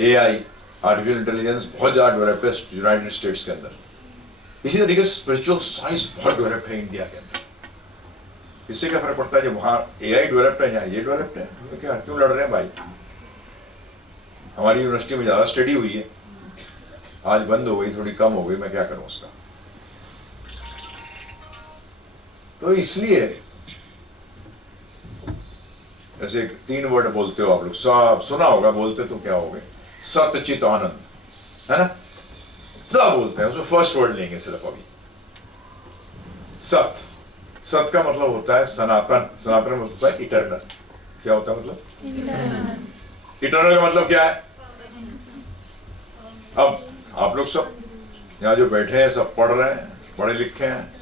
AI, आर्टिफिशियल इंटेलिजेंस बहुत ज्यादा डेवलप्ड है यूनाइटेड स्टेट्स के अंदर, इसी तरीके से स्पिरिचुअल साइंस बहुत डेवलप्ड है इंडिया के अंदर। इससे क्या फर्क पड़ता है जब वहां AI डेवलप्ड है, यहाँ ये डेवलप्ड है, तो क्या क्यों लड़ रहे हैं भाई? हमारी यूनिवर्सिटी में ज्यादा स्टडी हुई है, आज बंद हो गई, थोड़ी कम हो गई, मैं क्या करूं उसका? तो इसलिए ऐसे 3 वर्ड बोलते हो आप लोग, सब सुना होगा, बोलते तो क्या हो गए? सत्य चित आनंद, है ना? सब बोलते हैं, उसमें फर्स्ट वर्ड लेंगे सिर्फ अभी। सत्य, सत्य का मतलब होता है सनातन, सनातन मतलब होता है इटर्नल। क्या होता है मतलब? इटर्नल का मतलब क्या है? अब आप लोग सब यहाँ जो बैठे हैं, सब पढ़ रहे हैं, पढ़े लिखे हैं,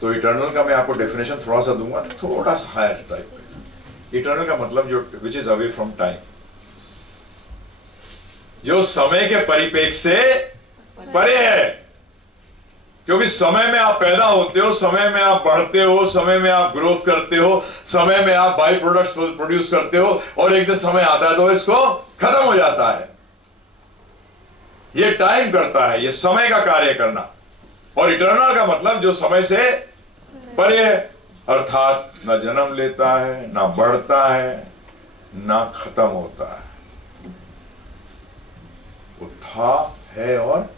तो इटर्नल का मैं आपको डेफिनेशन थोड़ा सा दूंगा, थोड़ा सा हायर टाइप। इटर्नल का मतलब जो which is away from time, जो समय के परिपेक्ष से परे है। क्योंकि समय में आप पैदा होते हो, समय में आप बढ़ते हो, समय में आप ग्रोथ करते हो, समय में आप बाई प्रोडक्ट्स प्रोड्यूस करते हो, और एक दिन समय आता है तो इसको खत्म हो जाता है। ये टाइम करता है, ये समय का कार्य करना। और इटर्नल का मतलब जो समय से परे है, अर्थात ना जन्म लेता है, ना बढ़ता है, ना खत्म होता है। वो था, है और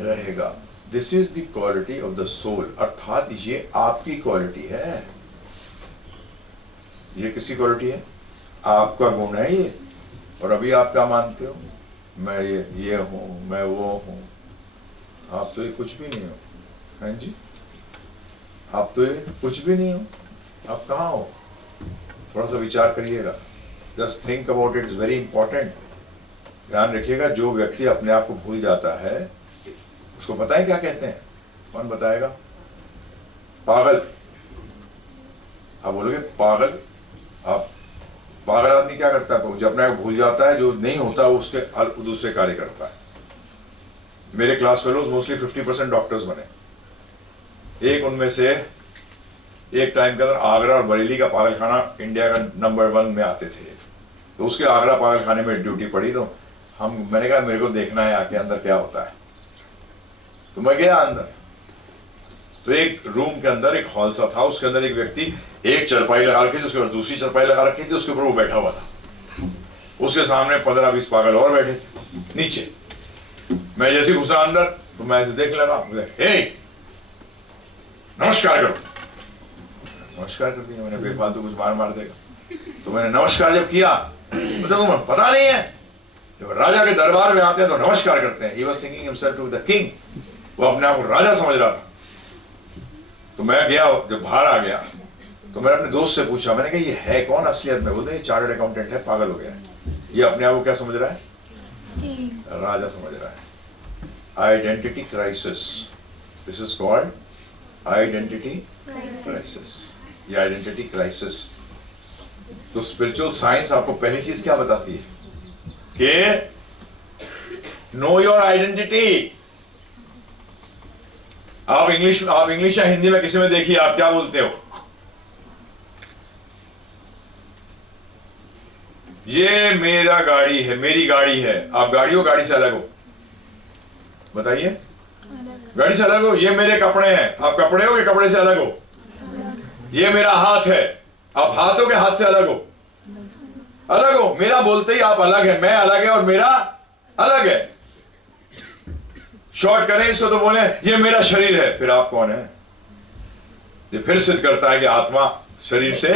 रहेगा। This is the quality of the soul, अर्थात ये आपकी क्वालिटी है। ये किसी क्वालिटी है? आपका गुण है ये। और अभी आप क्या मानते हो? मैं ये हूं, मैं वो हूं। आप तो ये कुछ भी नहीं हो, हैं जी? आप तो ये कुछ भी नहीं हो। आप कहाँ हो? थोड़ा सा विचार करिएगा। Just think about it, is very important. ध्यान रखिएगा, जो व्यक्ति अपने आप को भूल जाता है, उसको पता है क्या कहते हैं? कौन बताएगा? पागल। आप बोलोगे पागल? आप पागल आदमी क्या करता है? जो अपने आप को भूल जाता है, जो नहीं होता वो उसके दूसरे कार्य करता है। मेरे क्लास फेलोज मोस्टली 50% डॉक्टर्स बने। एक उनमें से एक टाइम के अंदर आगरा और बरेली का पागल खाना इंडिया का नंबर 1 में आते थे। तो उसके आगरा पागल खाने में ड्यूटी पड़ी, तो मैंने कहा मेरे को देखना है आके अंदर क्या होता है। तो मैं गया अंदर, तो एक रूम के अंदर एक हॉल सा था, उसके अंदर एक व्यक्ति एक चरपाई लगा रखी थी, उसके ऊपर दूसरी चरपाई लगा रखी थी, उसके ऊपर वो बैठा हुआ था। उसके सामने 15-20 पागल और बैठे थे नीचे। मैं जैसे घुसा अंदर तो मैं ऐसे देख लगा, हे नमस्कार करो। नमस्कार कर दिया मैंने, बेफालतू कुछ मार देगा। तो मैंने नमस्कार जब किया तो तुम्हें पता नहीं है, जब राजा के दरबार में आते हैं तो नमस्कार करते हैं। He was thinking himself to the king, वो अपने आप को राजा समझ रहा था। तो मैं गया, जब बाहर आ गया तो मैंने अपने दोस्त से पूछा, मैंने कहा ये है कौन असलियत में? बोलते चार्टर्ड अकाउंटेंट है, पागल हो गया है। ये अपने आप को क्या समझ रहा है? राजा समझ रहा है। Identity crisis, this is called identity crisis. ये आइडेंटिटी क्राइसिस। तो स्पिरिचुअल साइंस आपको पहली चीज क्या बताती है कि नो योर आइडेंटिटी। आप इंग्लिश या हिंदी में किसी में देखिए, आप क्या बोलते हो? ये मेरा गाड़ी है, मेरी गाड़ी है। आप गाड़ी हो, गाड़ी से अलग हो? बताइए, गाड़ी से अलग हो। ये मेरे कपड़े हैं, आप कपड़े हो कि कपड़े से अलग हो? ये मेरा हाथ है, आप हाथ हो के हाथ से अलग हो? अलग हो। मेरा बोलते ही आप अलग है, मैं अलग है और मेरा अलग है। शॉर्ट करें इसको तो बोले ये मेरा शरीर है, फिर आप कौन है? ये फिर सिद्ध करता है कि आत्मा शरीर से,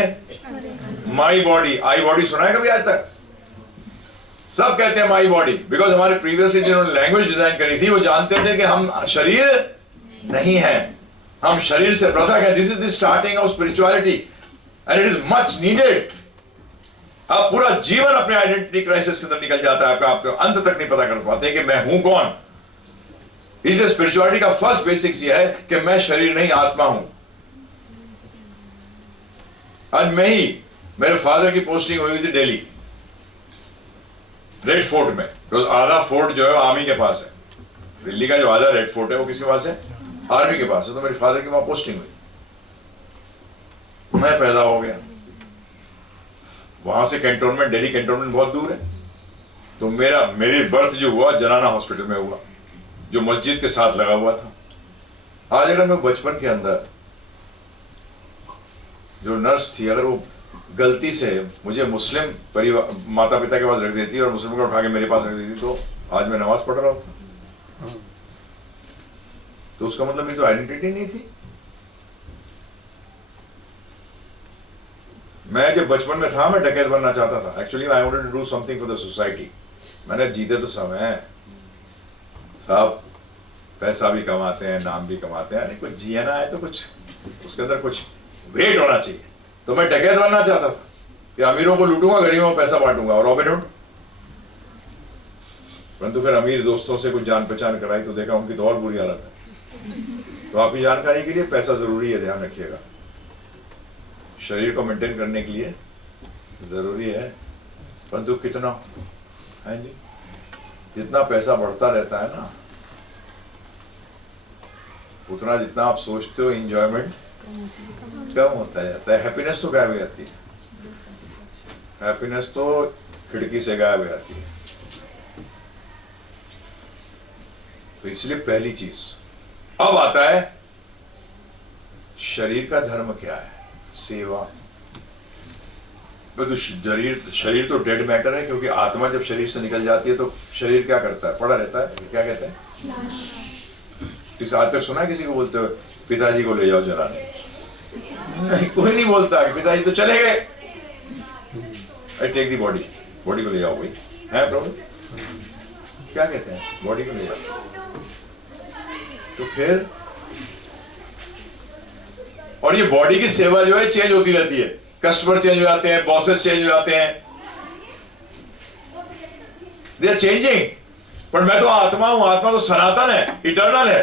माई बॉडी, आई बॉडी सुना है कभी आज तक? सब कहते हैं माई बॉडी, बिकॉज हमारे प्रीवियसली जिन्होंने लैंग्वेज डिजाइन करी थी वो जानते थे कि हम शरीर नहीं है, हम शरीर से पृथक है। This is the starting of spirituality and it is much needed. आप पूरा जीवन अपने आइडेंटिटी क्राइसिस के अंदर निकल जाता है, आप तो अंत तक नहीं पता कर पाते कि मैं हूं कौन। इसलिए स्पिरिचुअलिटी का फर्स्ट बेसिक्स यह है कि मैं शरीर नहीं आत्मा हूं। आज मैं ही, मेरे फादर की पोस्टिंग हुई थी दिल्ली रेड फोर्ट में, तो आधा फोर्ट जो है आर्मी के पास है। दिल्ली का जो आधा रेड फोर्ट है वो किसके पास है? आर्मी के पास है। तो मेरे फादर की वहां पोस्टिंग हुई, मैं पैदा हो गया। वहां से कैंटोनमेंट, दिल्ली कैंटोनमेंट बहुत दूर है। तो मेरी बर्थ जो हुआ जनाना हॉस्पिटल में हुआ, जो मस्जिद के साथ लगा हुआ था। आज अगर मैं बचपन के अंदर, जो नर्स थी, अगर वो गलती से मुझे मुस्लिम परिवार, माता पिता के पास रख देती और मुस्लिम को उठा के मेरे पास रख देती, तो आज मैं नमाज पढ़ रहा होता। तो उसका मतलब ये तो आइडेंटिटी नहीं थी। मैं जब बचपन में था मैं डकैत बनना चाहता था। Actually I wanted to do something for the society. मैंने जीते तो सब हैं साहब, पैसा भी कमाते हैं, नाम भी कमाते हैं, कुछ जियाना है तो कुछ उसके अंदर कुछ वेट होना चाहिए। तो मैं डकैत बनना चाहता था कि अमीरों को लूटूंगा, गरीबों को पैसा बांटूंगा, और रॉबिन हुड। परंतु फिर अमीर दोस्तों से कुछ जान पहचान कराई तो देखा उनकी तो और बुरी हालत है। तो आपकी जानकारी के लिए पैसा जरूरी है, ध्यान रखिएगा। शरीर को मेंटेन करने के लिए जरूरी है, परंतु कितना है जी? जितना पैसा बढ़ता रहता है ना, उतना जितना आप सोचते हो एंजॉयमेंट कम होता जाता है। हैप्पीनेस तो गायब हो जाती है, हैप्पीनेस तो खिड़की से गायब हो जाती है। तो इसलिए पहली चीज अब आता है, शरीर का धर्म क्या है? सेवा। तो शरीर तो डेड मैटर है, क्योंकि आत्मा जब शरीर से निकल जाती है तो शरीर क्या करता है? पड़ा रहता है। क्या कहते हैं? इस आज तक सुना है किसी को बोलते हुए पिताजी को ले जाओ जलाने? नहीं, कोई नहीं बोलता कि पिताजी तो चले गए। I take the body, body को ले जाओ। भाई है प्रॉब्लम? क्या कहते हैं? बॉडी को ले जाओ। तो फिर, और ये बॉडी की सेवा जो है चेंज होती रहती है। कस्टमर चेंज हो जाते हैं, बॉसेस चेंज हो जाते हैं, दे आर चेंजिंग। पर मैं तो आत्मा हूं, आत्मा तो सनातन है, इटर्नल है।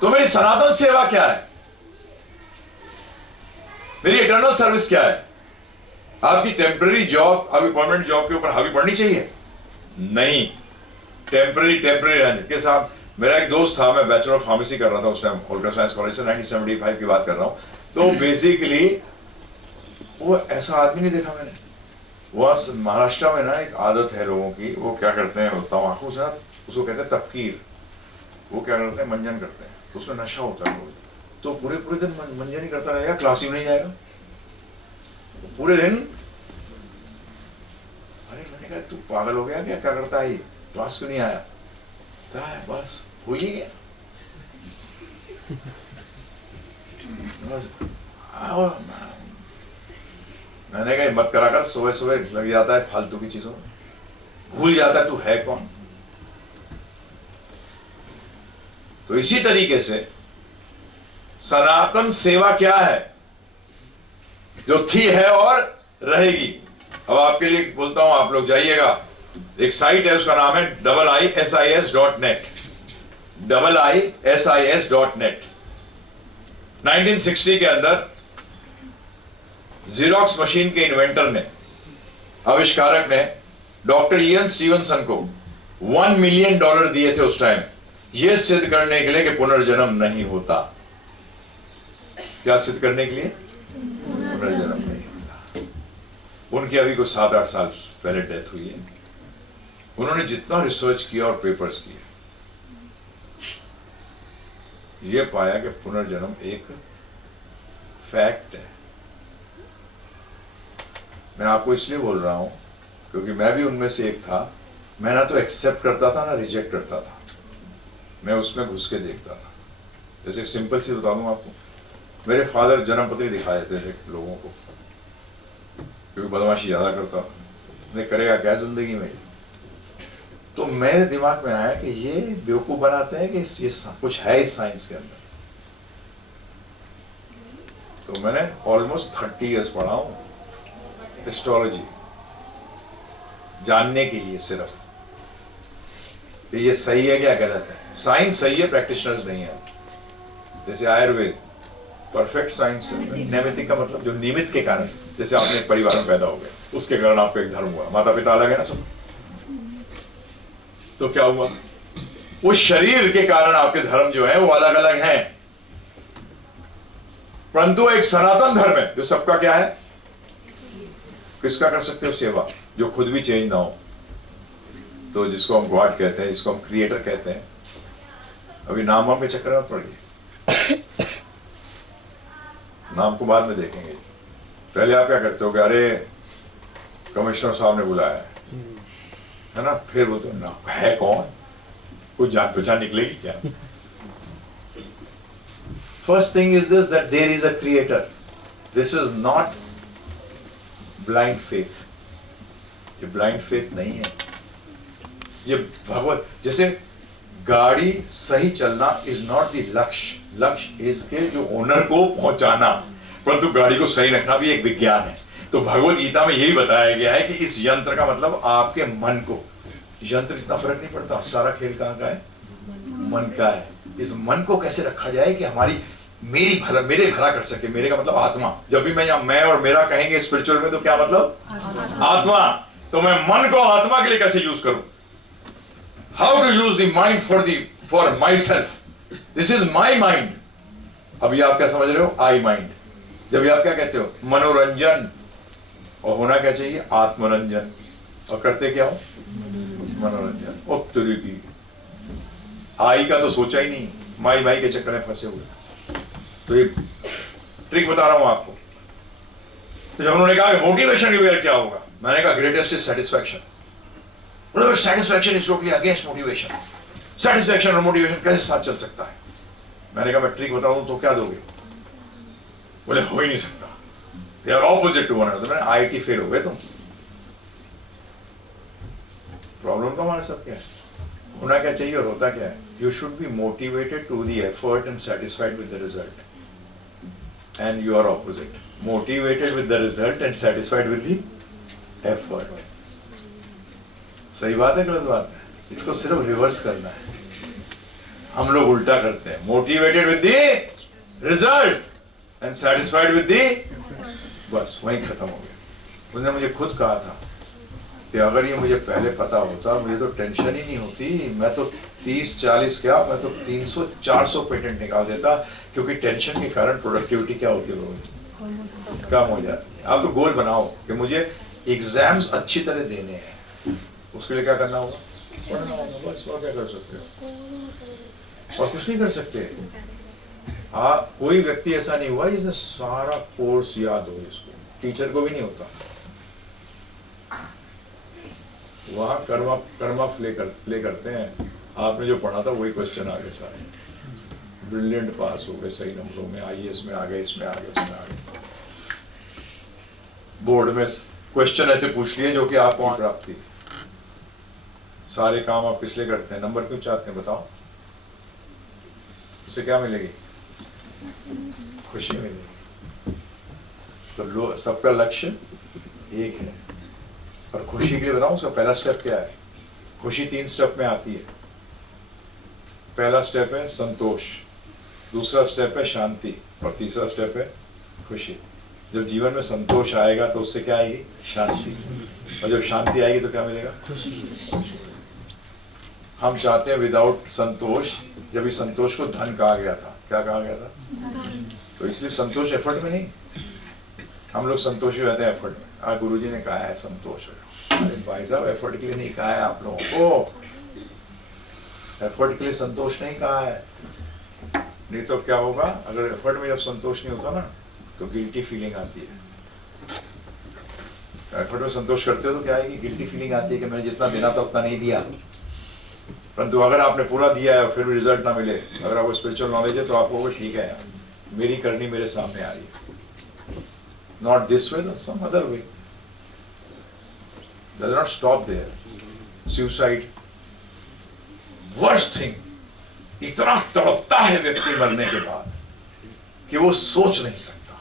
तो मेरी सनातन सेवा क्या है? मेरी इटर्नल सर्विस क्या है? आपकी टेम्पररी जॉब, आपकी परमानेंट जॉब के ऊपर हावी पड़नी चाहिए? नहीं, टेम्पररी रहने के साथ। मेरा एक दोस्त था, मैं बैचलर ऑफ फार्मेसी कर रहा था उस टाइम होल्कर साइंस कॉलेज से, 1975 की बात कर रहा हूं। तो बेसिकली वो ऐसा आदमी नहीं देखा मैंने। वो महाराष्ट्र में ना एक आदत है लोगों की, वो क्या करते हैं, तंबाकू से, उसको कहते हैं तफकीर। वो क्या करते हैं? मंजन करते हैं। तो उसमें नशा होता है, तो पूरे दिन मंजन ही करता रहेगा, क्लास ही नहीं जाएगा पूरे दिन। अरे मैंने कहा तू पागल हो गया क्या? क्या करता है ये? क्लास क्यों नहीं आया? बस भूल ही गया। मैंने कहा मत करा कर, सुबह सुबह लग जाता है फालतू की चीजों में, भूल जाता है तू है कौन। तो इसी तरीके से सनातन सेवा क्या है? जो थी, है और रहेगी। अब आपके लिए बोलता हूं, आप लोग जाइएगा, एक साइट है, उसका नाम है IISIS.net, IISIS.net। 1960 के अंदर जीरोक्स मशीन के इन्वेंटर ने, आविष्कारक ने, डॉक्टर इयन स्टीवनसन को $1 मिलियन दिए थे उस टाइम, यह सिद्ध करने के लिए कि पुनर्जन्म नहीं होता। क्या सिद्ध करने के लिए? पुनर्जन्म नहीं होता। उनकी अभी कुछ 7-8 साल पहले डेथ हुई है। उन्होंने जितना रिसर्च किया और पेपर्स किए, ये पाया कि पुनर्जन्म एक फैक्ट है। मैं आपको इसलिए बोल रहा हूं क्योंकि मैं भी उनमें से एक था। मैं ना तो एक्सेप्ट करता था ना रिजेक्ट करता था। मैं उसमें घुस के देखता था। जैसे सिंपल चीज बता दूं आपको, मेरे फादर जन्मपत्री दिखा देते थे लोगों को, क्योंकि बदमाशी ज्यादा करता था। मैं करेगा क्या जिंदगी में? तो मेरे दिमाग में आया कि ये बेवकूफ बनाते हैं कि ये कुछ है इस साइंस के अंदर। तो मैंने ऑलमोस्ट 30 इयर्स पढ़ा हूं एस्ट्रोलॉजी, जानने के लिए सिर्फ कि ये सही है क्या गलत है। साइंस सही है, प्रैक्टिशनर्स नहीं है। जैसे आयुर्वेद परफेक्ट साइंस है। नैमित्तिक का मतलब जो निमित्त के कारण, जैसे आपने एक परिवार में पैदा हो गए, उसके कारण आपको एक धर्म हुआ, माता पिता अलग है ना सब, तो क्या हुआ? उस शरीर के कारण आपके धर्म जो है वो अलग अलग हैं, परंतु एक सनातन धर्म है जो सबका क्या है, किसका कर सकते हो सेवा, जो खुद भी चेंज ना हो। तो जिसको हम गॉड कहते हैं, जिसको हम क्रिएटर कहते हैं, अभी नाम वाम के चक्कर में पड़िए, नाम को बाद में देखेंगे। पहले आप क्या करते हो कि अरे कमिश्नर साहब ने बुलाया है ना, फिर वो तो ना है कौन, कुछ जान पहचान निकलेगी क्या? First thing is this, that there is a creator. This is not blind faith, ये ब्लाइंड फेथ नहीं है, ये भगवत। जैसे गाड़ी सही चलना इज नॉट द लक्ष्य, लक्ष्य इसके जो ओनर को पहुंचाना, परंतु गाड़ी को सही रखना भी एक विज्ञान है। तो भगवत गीता में यही बताया गया है कि इस यंत्र का मतलब आपके मन को, यंत्र इतना फर्क नहीं पड़ता, सारा खेल कहाँ का है, मन का है। इस मन को कैसे रखा जाए कि हमारी मेरे भला कर सके। मेरे का मतलब आत्मा। जब भी मैं और मेरा कहेंगे स्पिरिचुअल में, तो क्या मतलब आत्मा। तो मैं मन को आत्मा के लिए कैसे यूज करूं? How to use the mind for myself, this is my mind. अभी आप क्या समझ रहे हो? I mind. जब आप क्या कहते हो? मनोरंजन। और होना क्या चाहिए? आत्मरंजन। और करते क्या हो? मनोरंजन। और तुरी की आई का तो सोचा ही नहीं, माई के चक्कर में फंसे हुए। तो ये ट्रिक बता रहा हूं आपको। तो जब उन्होंने कहा मोटिवेशन के बगैर क्या होगा, मैंने कहा greatest is satisfaction. Satisfaction is totally against motivation. Satisfaction और मोटिवेशन कैसे साथ चल सकता है? मैंने कहा मैं ट्रिक बताऊं तो क्या दोगे? बोले हो ही नहीं सकता, they are opposite to one another. मैंने आईटी फेल हो गए तुम। प्रॉब्लम तो हमारे साथ क्या है? होना क्या चाहिए और होता क्या है? You should be motivated to the effort and satisfied with the result, and you are opposite, motivated with the result and satisfied with the effort. सही बात है गलत बात है? इसको सिर्फ रिवर्स करना है। हम लोग उल्टा करते हैं, motivated with the result and satisfied with the, बस वहीं खत्म हो गया। उसने मुझे खुद कहा था कि अगर ये मुझे पहले पता होता, मुझे तो टेंशन ही नहीं होती, मैं तो 30-40 क्या, मैं तो 300-400 पेटेंट निकाल देता। क्योंकि टेंशन के कारण प्रोडक्टिविटी क्या होती है, कम हो जाती है। आप तो गोल बनाओ कि मुझे एग्जाम्स अच्छी तरह देने हैं, उसके लिए क्या करना होगा? पढ़ना होगा, बस। और क्या कर सकते हो? और कुछ नहीं कर सकते। कोई व्यक्ति ऐसा नहीं हुआ जिसने सारा कोर्स याद हो, इसको टीचर को भी नहीं होता। वहां कर्मा प्ले करते हैं। आपने जो पढ़ा था वही क्वेश्चन आ गए सारे, ब्रिलियंट पास हो गए सही नंबरों में, आईएएस में आ गए, इसमें आ गए, उसमें आ गए। बोर्ड में क्वेश्चन ऐसे पूछ लिए जो कि आपको प्राप्त थी। सारे काम आप किस लिए करते हैं? नंबर क्यों चाहते हैं बताओ? उससे क्या मिलेगी? खुशी मिलेगी। तो सबका लक्ष्य एक है। और खुशी के लिए बताऊं उसका पहला स्टेप क्या है? खुशी 3 स्टेप में आती है। पहला स्टेप है संतोष, दूसरा स्टेप है शांति, और तीसरा स्टेप है खुशी। जब जीवन में संतोष आएगा तो उससे क्या आएगी? शांति। और जब शांति आएगी तो क्या मिलेगा? हम चाहते हैं विदाउट संतोष। जब इस संतोष को धन कहा गया था, क्या कहा गया था? तो इसलिए संतोष एफर्ट में नहीं, हम लोग संतोषी रहते हैं एफर्ट में। गुरुजी ने कहा है संतोष। अरे भाई साहब, एफर्ट के लिए नहीं कहा है आप लोगों को, एफर्ट के लिए संतोष नहीं कहा है। नहीं तो क्या होगा? अगर एफर्ट में जब संतोष नहीं होता ना, तो गिल्टी फीलिंग आती है। एफर्ट में संतोष करते हो तो क्या आएगी? गिल्टी फीलिंग आती है कि मैंने जितना देना था उतना नहीं दिया। परंतु अगर आपने पूरा दिया है और फिर भी रिजल्ट ना मिले, अगर आपको स्पिरिचुअल नॉलेज है तो आप कहोगे ठीक है यार, मेरी करनी मेरे सामने आ रही है, not this way, some other way. Does not stop there. Suicide worst thing, इतना तड़पता है व्यक्ति मरने के बाद कि वो सोच नहीं सकता,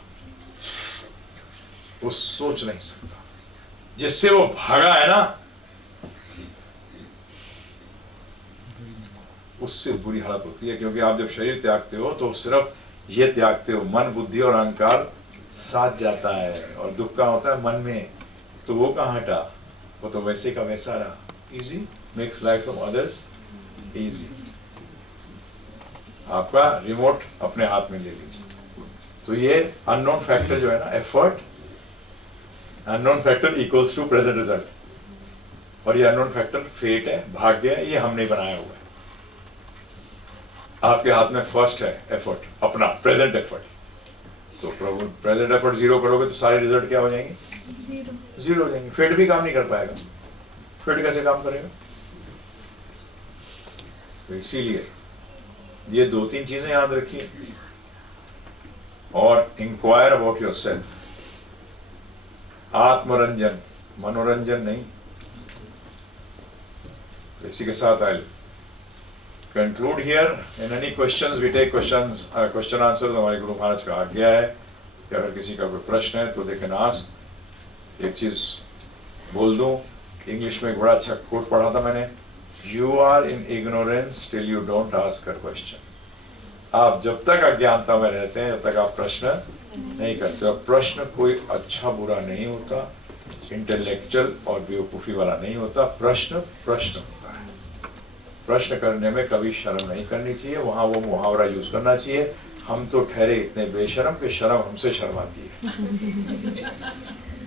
वो सोच नहीं सकता। जिससे वो भागा है ना, उससे बुरी हालत होती है, क्योंकि आप जब शरीर त्यागते हो तो सिर्फ ये त्यागते हो, मन बुद्धि और अहंकार साथ जाता है, और दुख का होता है मन में, तो वो कहाँ हटा, वो तो वैसे का वैसा रहा। Easy makes life of others easy. आपका रिमोट अपने हाथ में ले लीजिए। तो ये अननोन फैक्टर जो है ना, effort, unknown factor equals to present result, और ये अननोन फैक्टर फेट है, भाग्य है, ये हमने बनाया हुआ है। आपके हाथ में फर्स्ट है एफर्ट, अपना प्रेजेंट एफर्ट। तो प्रेजेंट एफर्ट जीरो करोगे तो सारे रिजल्ट क्या हो जाएंगे? जीरो हो जाएंगे। फेट भी काम नहीं कर पाएगा। फेट कैसे काम करेगा? तो इसीलिए ये 2-3 चीजें याद रखिए, और इंक्वायर अबाउट योरसेल्फ। आत्मरंजन, मनोरंजन नहीं। तो इसी के साथ आई conclude here. In any questions, we take questions, question answers. हमारे गुरु महाराज का आज्ञा है कि अगर किसी का कोई प्रश्न है तो they can ask। एक चीज बोल दूं, इंग्लिश में एक बड़ा अच्छा कोट पढ़ा था मैंने, You are in ignorance till you don't ask a question। आप जब तक अज्ञानता में रहते हैं, जब तक आप प्रश्न नहीं करते। और प्रश्न कोई अच्छा बुरा नहीं होता, इंटेलेक्चुअल और बेवकूफी वाला नहीं होता। प्रश्न प्रश्न होता है। प्रश्न करने में कभी शर्म नहीं करनी चाहिए, वहां वो मुहावरा यूज करना चाहिए, हम तो ठहरे इतने बेशरम कि शर्म हमसे शर्माती है।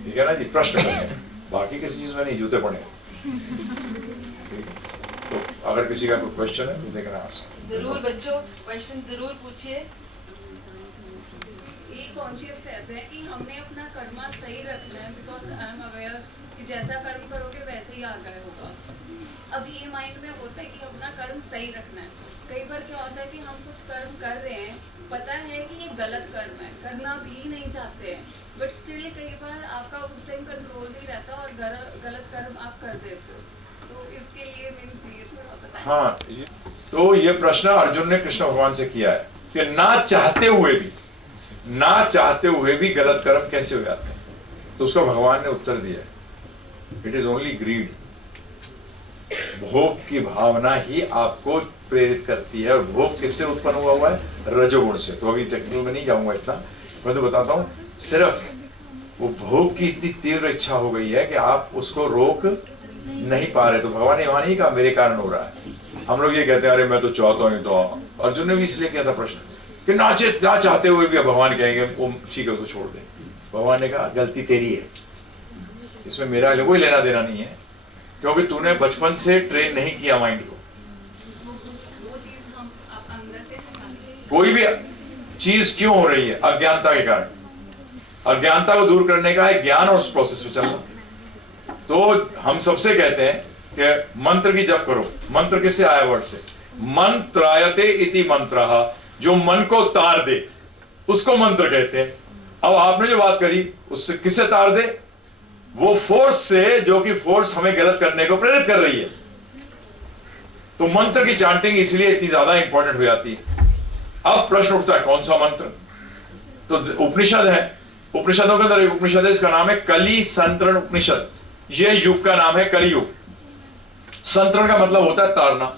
ठीक है ना जी? प्रश्न करने में, बाकी किसी चीज में नहीं, जूते पड़े। तो अगर किसी का कोई क्वेश्चन है तो देखना आसान। जरूर बच्चों क्वेश्चन जरूर पूछिए। ये कॉन्शियस रहते हैं कि हमने अपना कर्मा सही रखना है, बिकॉज आई एम अवेयर कि जैसा कर्म करोगे वैसे ही आगे होगा। अब ये माइंड में होता है कि अपना कर्म सही रखना है। कई बार क्या होता है कि हम कुछ कर्म कर रहे हैं, पता है कि ये गलत कर्म है, करना भी नहीं चाहते हैं, बट स्टिल कई बार आपका उस टाइम कंट्रोल नहीं रहता और गलत कर्म आप कर देते हो। तो इसके लिए मीन्स ये थोड़ा बताएं। हाँ, तो ये प्रश्न अर्जुन ने कृष्ण भगवान से किया है कि ना चाहते हुए भी गलत कर्म कैसे हो जाते हैं। तो उसका भगवान ने उत्तर दिया, इट इज ओनली ग्रीड। भोग की भावना ही आपको प्रेरित करती है, और भोग किससे उत्पन्न हुआ है? रजोगुण से। तो अभी टेक्निकल में नहीं जाऊंगा इतना, मैं तो बताता हूं, सिर्फ वो भोग की इतनी तीव्र इच्छा हो गई है कि आप उसको रोक नहीं पा रहे। तो भगवान ने वहां नहीं कहा मेरे कारण हो रहा है। हम लोग ये कहते हैं अरे मैं तो चाहता हूँ। तो अर्जुन ने भी इसलिए किया था प्रश्न कि ना चाहते हुए भी भगवान कहेंगे वो ठीक है तो छोड़ दे। भगवान ने कहा गलती तेरी है, इसमें मेरा कोई लेना देना नहीं है, क्योंकि तूने बचपन से ट्रेन नहीं किया माइंड को। वो चीज हम अंदर से कोई भी चीज क्यों हो रही है? अज्ञानता के कारण। अज्ञानता को दूर करने का है ज्ञान, और उस प्रोसेस पे चलना। तो हम सबसे कहते हैं कि मंत्र की जप करो। मंत्र किससे आया? वर्ड से। मंत्रायते इति मंत्रः, जो मन को तार दे उसको मंत्र कहते हैं। अब आपने जो बात करी उससे किससे तार दे? वो फोर्स से, जो कि फोर्स हमें गलत करने को प्रेरित कर रही है। तो मंत्र की चांटिंग इसलिए इतनी ज्यादा इंपॉर्टेंट हो जाती है। अब प्रश्न उठता है कौन सा मंत्र? तो उपनिषद है, उपनिषदों के अंदर एक उपनिषद है, इसका नाम है कली संतरण उपनिषद। ये युग का नाम है कलियुग। संतरण का मतलब होता है तारना।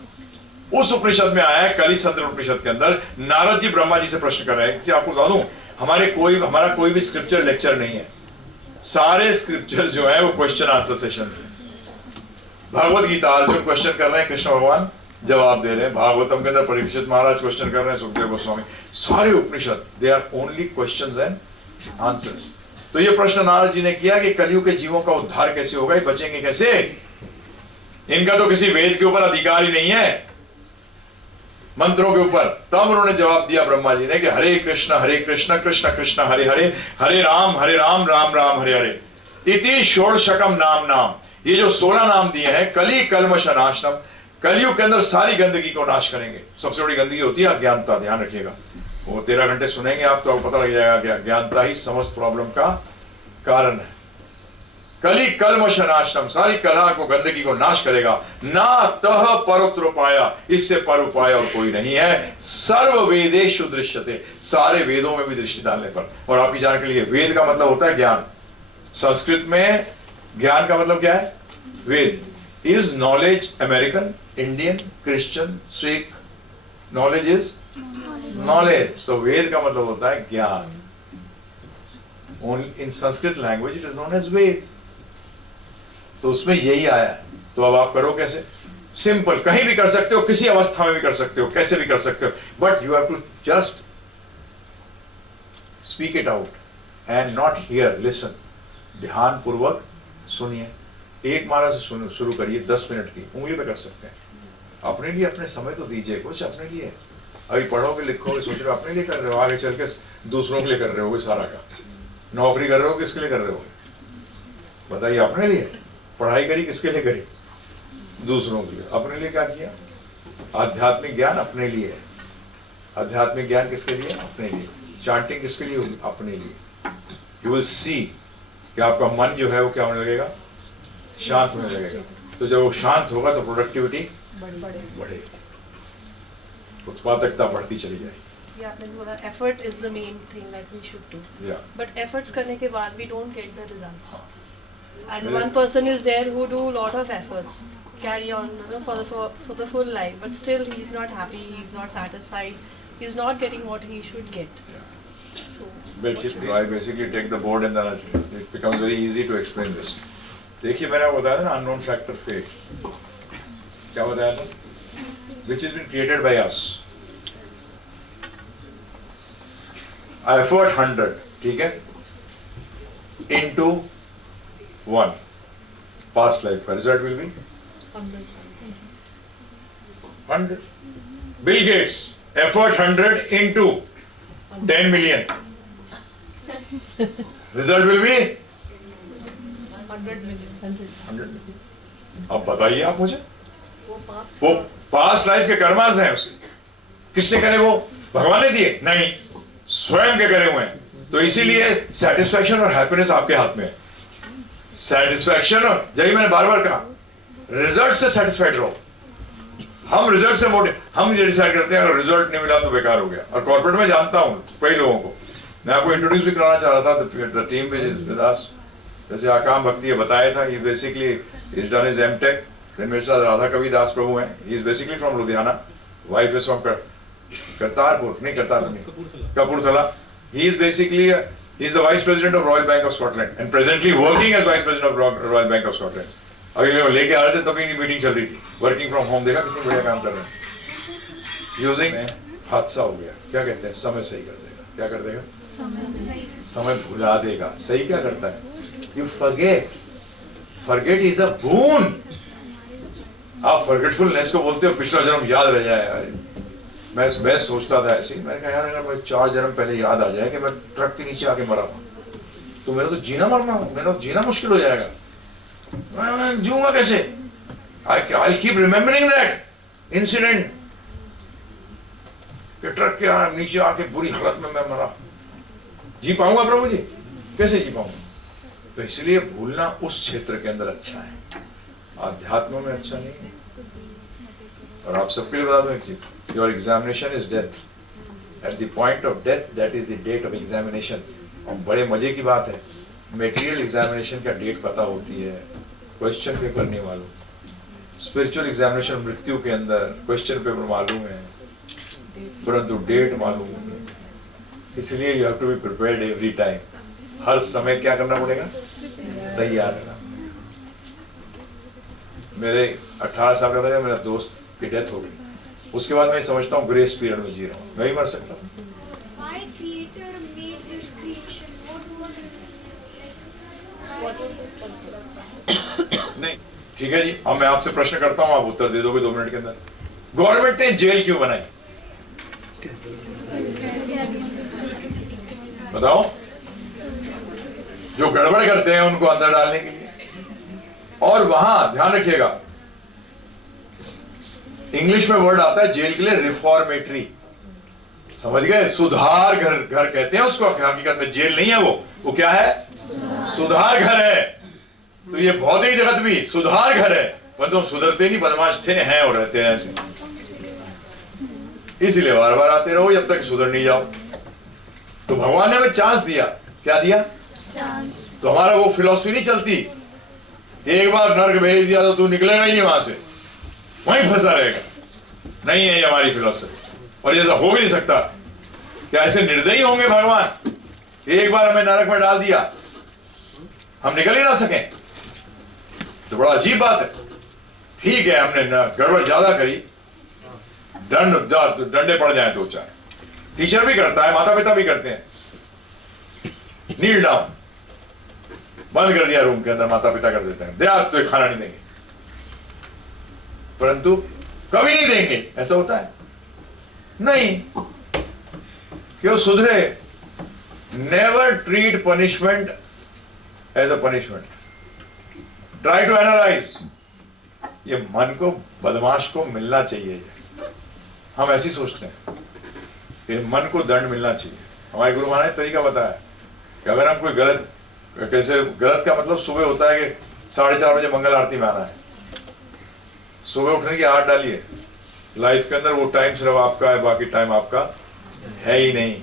उस उपनिषद में आया है, कली संतरण उपनिषद के अंदर नारद जी ब्रह्मा जी से प्रश्न कर रहे हैं कि आपको बता दूं, हमारा कोई भी स्क्रिप्चर लेक्चर नहीं है। सारे स्क्रिप्चर जो है वो क्वेश्चन आंसर सेशंस हैं। भागवत गीता अर्जुन क्वेश्चन कर रहे हैं, कृष्ण भगवान जवाब दे रहे हैं। भागवतम के अंदर परीक्षित महाराज क्वेश्चन कर रहे हैं, सुखदेव गोस्वामी। सारे Upanishad they are only questions and answers. तो ये प्रश्न नारद जी ने किया कि कलियुग के जीवों का उद्धार कैसे होगा, ये बचेंगे कैसे? इनका तो किसी वेद के ऊपर अधिकार ही नहीं है, मंत्रों के ऊपर। तब उन्होंने जवाब दिया ब्रह्मा जी ने कि हरे कृष्ण कृष्ण कृष्ण हरे हरे, हरे राम राम राम हरे हरे, इति षोडशकम नाम। ये जो 16 नाम दिए हैं, कली कल्मश नाशनम, कलयुग के अंदर सारी गंदगी को नाश करेंगे। सबसे बड़ी गंदगी होती है अज्ञानता, ध्यान रखिएगा। वो 13 घंटे सुनेंगे आप तो आपको पता लग जाएगा कि अज्ञानता ही समस्त प्रॉब्लम का कारण है। कली कलमश नाशनम, सारी कला को, गंदगी को नाश करेगा। ना तह परोत्रोपाया, इससे पर उपाय और कोई नहीं है। सर्व वेदेषु दृश्यते, सारे वेदों में भी दृष्टि डालने पर। और आपकी जानकारी के लिए वेद का मतलब होता है ज्ञान। संस्कृत में ज्ञान का मतलब क्या है? Veda. Is knowledge American, Indian, Christian, Sikh? Knowledge is knowledge. तो वेद का मतलब होता है ज्ञान। In Sanskrit language it is known as Veda. तो उसमें यही आया है। तो अब आप करो कैसे? सिंपल, कहीं भी कर सकते हो, किसी अवस्था में भी कर सकते हो, कैसे भी कर सकते हो, but you have to just speak it out and not hear, listen. ध्यान पूर्वक सुनिए। एक माला से शुरू करिए, 10 मिनट की, उंगली पे कर सकते हैं। अपने लिए अपने समय तो दीजिए, कुछ अपने लिए। अभी पढ़ोगे लिखोगे सोच रहे हो अपने लिए कर रहे हो, आगे चल के दूसरों के लिए कर रहे हो सारा का। नौकरी कर रहे हो, किसके लिए कर रहे हो? बताइए, अपने लिए। पढ़ाई करी, किसके लिए करी? दूसरों के लिए। अपने लिए क्या किया? आध्यात्मिक ज्ञान अपने लिए है। आध्यात्मिक ज्ञान किसके लिए? अपने लिए। चांटिंग किसके लिए होगी? अपने लिए। यू विल सी कि आपका मन जो है वो क्या होने लगेगा? शांत होने लगेगा। तो जब वो शांत होगा तो प्रोडक्टिविटी बढ़ेगी, उत्पादकता बढ़ती चली जाएगी। ये आपने बोला effort is the main thing that we should do, but efforts करने के बाद we don't get the results, and one person is there who do lot of efforts, carry on for the full life, but still he is not happy, he is not satisfied, he is not getting what he should get. So I basically take the board and then it becomes very easy to explain this. देखिए, मैंने आपको बताया था ना, unknown factor fate. क्या बताया था? Which has been created by us. Effort 100, ठीक है, into 1 past life का result will be 100. Bill Gates, effort 100 into 10 million. Result will be 100. अब बताइए आप मुझे, वो पास्ट लाइफ के कर्मास हैं उसके। किसने करे? वो भगवान ने दिए? नहीं, स्वयं के करे हुए हैं। तो इसीलिए सेटिस्फैक्शन और हैप्पीनेस आपके हाथ में है। सेटिस्फैक्शन, और जब मैंने बार बार कहा, रिजल्ट से सेटिस्फाइड रहो। हम रिजल्ट से मोटे, हम ये डिसाइड करते हैं अगर रिजल्ट नहीं मिला तो बेकार हो गया। और कॉर्पोरेट में जानता हूं कई लोगों को, मैं आपको इंट्रोड्यूस भी कराना चाह रहा था द टीम विद अस। जैसे आकाम भक्ति है, बताया था, ये basically is done is MTech. फिर मेरे साथ राधा कवि दास प्रभु हैं, he is basically from Ludhiana, wife is from Kapurthala. He is basically he is the vice president of Royal Bank of Scotland and presently working as vice president of Royal Bank of Scotland. अभी मैं लेके आ रहे थे तभी meeting चल रही थी, working from home. देखा कितनी बढ़िया काम कर रहे हैं। यूजिंग हादसा हो गया, क्या कहते हैं? समय सही कर देगा। क्या कर देगा? समय भुला देगा। सही क्या करता है? You forget. Forget is a boon. आप फॉरगेटफुलनेस को बोलते हो पिछला जन्म याद रह जाए। मैं सोचता था ऐसे, मैंने कहा यार अगर मैं 4 जन्म पहले याद आ जाए कि मैं ट्रक के नीचे आके मरा तो मेरा तो जीना मरना, मेरा तो जीना मुश्किल हो जाएगा। मैं जीऊंगा कैसे? I'll keep remembering that incident कि ट्रक के नीचे आके बुरी हालत में मैं मरा। जी पाऊंगा प्रभु जी? कैसे जी पाऊंगा? तो इसलिए भूलना उस क्षेत्र के अंदर अच्छा है, आध्यात्म में अच्छा नहीं है। और आप सबके लिए बता दूं एक चीज, your examination is death. At the point of death, that is the date of examination. और बड़े मजे की बात है, मेटीरियल एग्जामिनेशन का डेट पता होती है, क्वेश्चन पेपर नहीं मालूम। स्पिरिचुअल एग्जामिनेशन मृत्यु के अंदर क्वेश्चन पेपर मालूम है परंतु डेट मालूम नहीं। इसलिए you have to be prepared every time. हर समय क्या करना पड़ेगा? तैयार रहना। मेरे 18 साल का था, मेरा दोस्त की डेथ हो गई। उसके बाद मैं समझता हूँ ग्रेस पीरियड में जी रहा हूँ, मैं भी मर सकता हूँ। नहीं, ठीक है जी। अब मैं आपसे प्रश्न करता हूँ, आप उत्तर दे दोगे 2 मिनट के अंदर। गवर्नमेंट ने जेल क्यों बनाई? बताओ। जो गड़बड़ करते हैं उनको अंदर डालने के लिए। और वहां ध्यान रखिएगा, इंग्लिश में वर्ड आता है जेल के लिए रिफॉर्मेटरी, समझ गए? सुधार घर, घर कहते हैं उसको, हकीकत में जेल नहीं है वो क्या है? सुधार घर है। तो ये भौतिक जगत भी सुधार घर है, परंतु हम सुधरते नहीं, बदमाश थे, हैं और रहते हैं ऐसे। इसीलिए बार बार आते रहो जब तक सुधर नहीं जाओ। तो भगवान ने हमें चांस दिया, क्या दिया? तो हमारा वो फिलॉसफी नहीं चलती, एक बार नर्क भेज दिया तो तू निकलेगा ही नहीं वहां से, वहीं फंसा रहेगा। नहीं है ये हमारी फिलॉसफी, और ऐसा हो भी नहीं सकता। क्या ऐसे निर्दयी होंगे भगवान? एक बार हमें नरक में डाल दिया, हम निकल ही ना सके, तो बड़ा अजीब बात है। ठीक है, हमने गड़बड़ ज्यादा करी, डंडे पड़ जाए तो चाहे, टीचर भी करता है, माता पिता भी करते हैं। नील डाउन, बंद कर दिया रूम के अंदर, माता पिता कर देते हैं, दे आज तो खाना नहीं देंगे, परंतु कभी नहीं देंगे, ऐसा होता है नहीं। क्यों सुधरे? Never treat punishment as a punishment, try to analyse. ये मन को, बदमाश को मिलना चाहिए, हम ऐसी सोचते हैं कि मन को दंड मिलना चाहिए। हमारे गुरु महाराज ने तरीका बताया कि अगर हम कोई गलत, कैसे गलत का मतलब सुबह होता है कि 4:30 बजे मंगल आरती में आना है, सुबह उठने की आदत डालिए। लाइफ के अंदर वो टाइम सिर्फ आपका है, बाकी टाइम आपका है ही नहीं।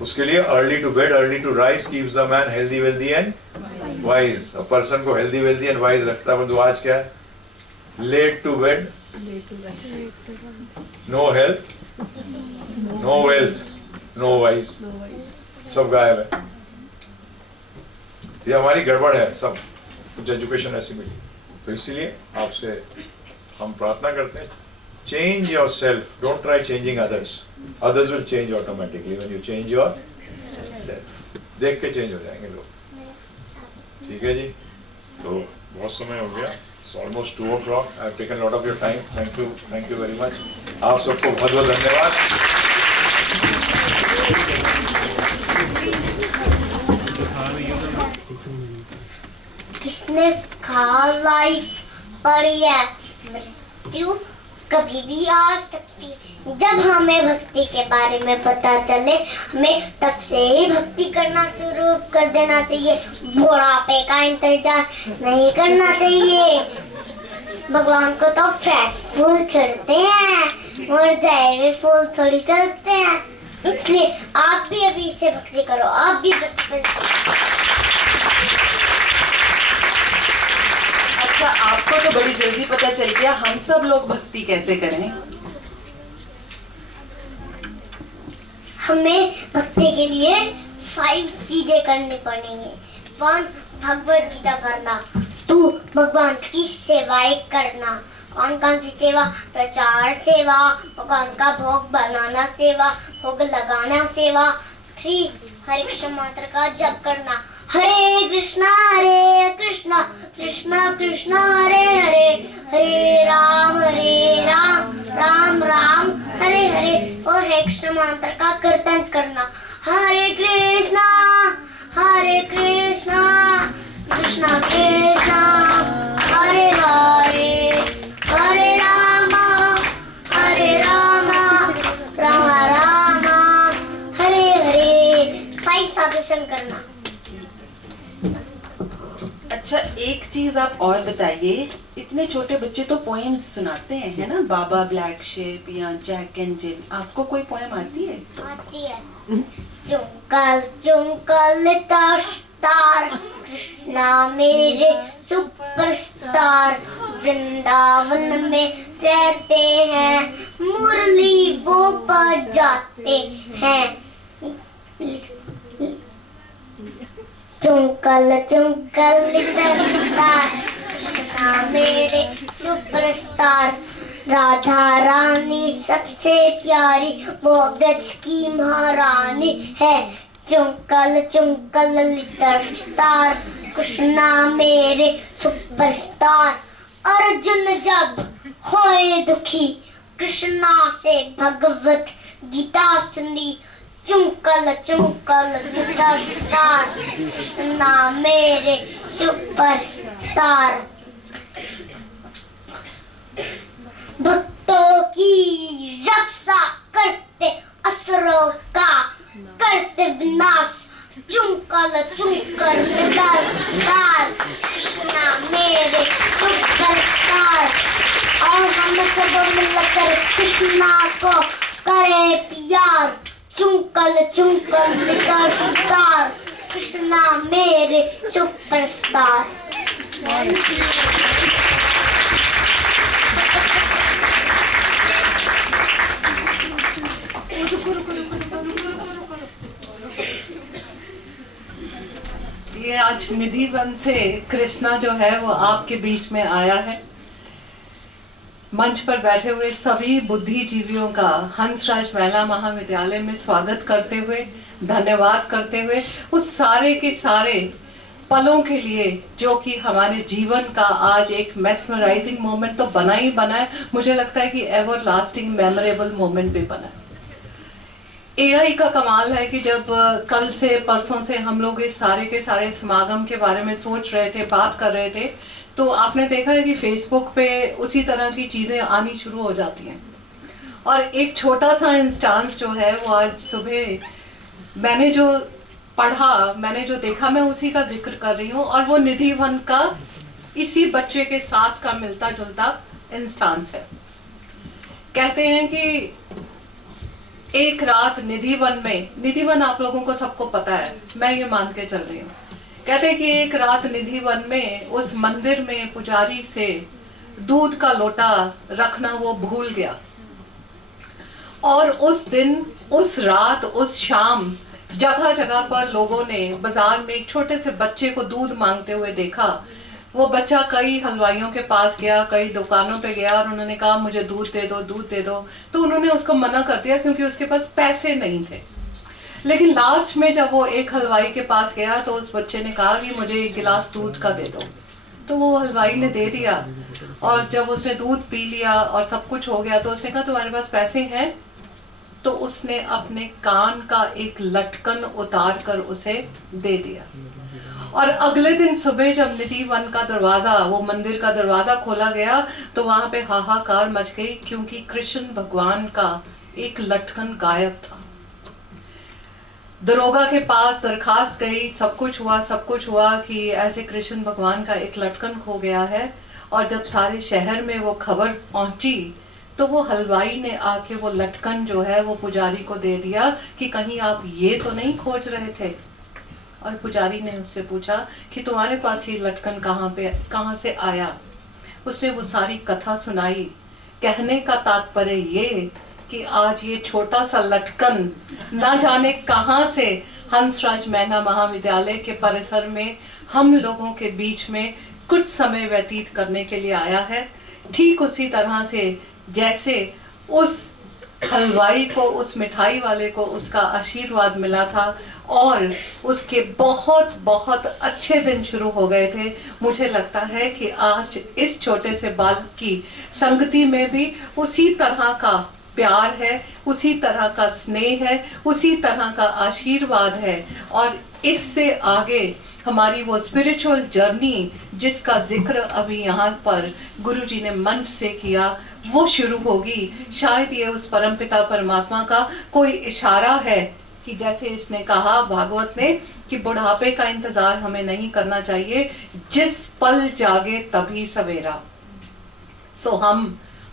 उसके लिए early to bed early to rise keeps the man healthy wealthy and wise. Person को हेल्दी वेल्दी एंड वाइज रखता है, परंतु आज क्या है? Late to bed, no health, no wealth, no wise, सब गायब है। ये हमारी गड़बड़ है, सब कुछ एजुकेशन ऐसी मिली। तो इसीलिए आपसे हम प्रार्थना करते हैं, change your self, don't try changing others, others will change automatically when you change your self. देख के चेंज हो जाएंगे लोग, ठीक है जी। तो बहुत समय हो गया, it's almost 2 o'clock, I have taken lot of your time, thank you very much. आप सबको बहुत बहुत धन्यवाद। किसने कहा लाइफ पड़ी है, मृत्यु कभी भी आ सकती। जब हमें भक्ति के बारे में पता चले, हमें तब से ही भक्ति करना शुरू कर देना चाहिए, बुढ़ापे का इंतजार नहीं करना चाहिए। भगवान को तो फ्रेश फूल चढ़ते हैं, मुरझाए हुए फूल थोड़ी चढ़ते हैं। इसलिए आप भी अभी से भक्ति करो, आप भी बचपन। अच्छा, आपको तो बड़ी जल्दी पता चल गया, हम सब लोग भक्ति कैसे करें? हमें भक्ति के लिए 5 चीजें करनी पड़ेंगी। 1, भगवत गीता पढ़ना। 2, भगवान की सेवाएं करना। कौन सी सेवा? प्रचार सेवा, भगवान का भोग बनाना सेवा, भोग लगाना सेवा। 3, हरे कृष्ण मंत्र का जप करना। हरे कृष्णा कृष्णा कृष्णा हरे हरे, हरे राम राम राम हरे हरे। और हरे कृष्ण मंत्र का कीर्तन करना। हरे कृष्णा कृष्णा कृष्णा हरे हरे, हरे राम राम राम हरे हरे। 5 साधुसन करना। अच्छा, एक चीज आप और बताइए, इतने छोटे बच्चे तो पोएम्स सुनाते हैं, है ना? बाबा ब्लैक शेप या जैक एंड जिल, आपको कोई पोएम आती है? आती है। चुंकल चुंकल स्टार, कृष्णा मेरे सुपरस्टार, वृंदावन में रहते हैं, मुरली वो बजाते हैं। चुंकल चुंकल स्टार, कृष्णा मेरे सुपरस्टार, राधा रानी सबसे प्यारी, वो ब्रज की महारानी है। चुंकल चुंकल लिटिल स्टार, कृष्णा मेरे सुपरस्टार। अर्जुन जब होए दुखी, कृष्णा से भगवत गीता सुनी। चुंकल चुंकल लिटिल स्टार, कृष्णा मेरे सुपरस्टार। की रक्षा करते असुरों का करते विनाश चुमकल चुमकल दस्तार कृष्णा मेरे सुपरस्टार और हम सब मिलकर कृष्णा को करे प्यार चुमकल चुमकल दस्तार कृष्णा मेरे सुपरस्टार। ये आज निधि वन से कृष्णा जो है वो आपके बीच में आया है। मंच पर बैठे हुए सभी बुद्धिजीवियों का हंसराज महिला महाविद्यालय में स्वागत करते हुए, धन्यवाद करते हुए, उस सारे के सारे पलों के लिए जो कि हमारे जीवन का आज एक मेस्मराइजिंग मोमेंट तो बना ही बना है, मुझे लगता है कि एवर लास्टिंग मेमोरेबल मोमेंट भी बना है। एआई का कमाल है कि जब कल से परसों से हम लोग इस सारे के सारे समागम के बारे में सोच रहे थे, बात कर रहे थे, तो आपने देखा है कि फेसबुक पे उसी तरह की चीज़ें आनी शुरू हो जाती हैं। और एक छोटा सा इंस्टांस जो है वो आज सुबह मैंने जो पढ़ा, मैंने जो देखा, मैं उसी का जिक्र कर रही हूँ। और वो निधि वन का इसी बच्चे के साथ का मिलता जुलता इंस्टांस है। कहते हैं कि एक रात निधि वन में, निधि वन आप लोगों को सबको पता है, मैं ये मान के चल रही हूँ। कहते हैं कि एक रात निधि वन में उस मंदिर में पुजारी से दूध का लोटा रखना वो भूल गया। और उस दिन, उस रात, उस शाम जगह जगह पर लोगों ने बाजार में एक छोटे से बच्चे को दूध मांगते हुए देखा। वो बच्चा कई हलवाइयों के पास गया, कई दुकानों पे गया और उन्होंने कहा मुझे दूध दे दो, दूध दे दो। तो उन्होंने उसको मना कर दिया क्योंकि उसके पास पैसे नहीं थे। लेकिन लास्ट में जब वो एक हलवाई के पास गया तो उस बच्चे ने कहा कि मुझे एक गिलास दूध का दे दो। तो वो हलवाई ने दे दिया और जब उसने दूध पी लिया और सब कुछ हो गया तो उसने कहा तुम्हारे पास पैसे हैं? तो उसने अपने कान का एक लटकन उतार कर उसे दे दिया। और अगले दिन सुबह जब निधि वन का दरवाजा, वो मंदिर का दरवाजा खोला गया तो वहां पे हाहाकार मच गई क्योंकि कृष्ण भगवान का एक लटकन गायब था। दरोगा के पास दरखास्त गई, सब कुछ हुआ कि ऐसे कृष्ण भगवान का एक लटकन खो गया है। और जब सारे शहर में वो खबर पहुंची तो वो हलवाई ने आके वो लटकन जो है वो पुजारी को दे दिया कि कहीं आप ये तो नहीं खोज रहे थे। और पुजारी ने उससे पूछा कि तुम्हारे पास ये लटकन कहाँ से आया। उसने वो सारी कथा सुनाई। कहने का तात्पर्य ये कि आज ये छोटा सा लटकन ना जाने कहाँ से हंसराज महिला महाविद्यालय के परिसर में हम लोगों के बीच में कुछ समय व्यतीत करने के लिए आया है। ठीक उसी तरह से जैसे उस हलवाई को, उस मिठाई वाले को उसका आशीर्वाद मिला था और उसके बहुत बहुत अच्छे दिन शुरू हो गए थे, मुझे लगता है कि आज इस छोटे से बालक की संगति में भी उसी तरह का प्यार है, उसी तरह का स्नेह है, उसी तरह का आशीर्वाद है। और इससे आगे हमारी वो स्पिरिचुअल जर्नी जिसका जिक्र अभी यहाँ पर गुरुजी ने मंच से किया वो शुरू होगी। शायद ये उस परमपिता परमात्मा का कोई इशारा है कि जैसे इसने कहा भागवत ने कि बुढ़ापे का इंतजार हमें नहीं करना चाहिए, जिस पल जागे तभी सवेरा। सो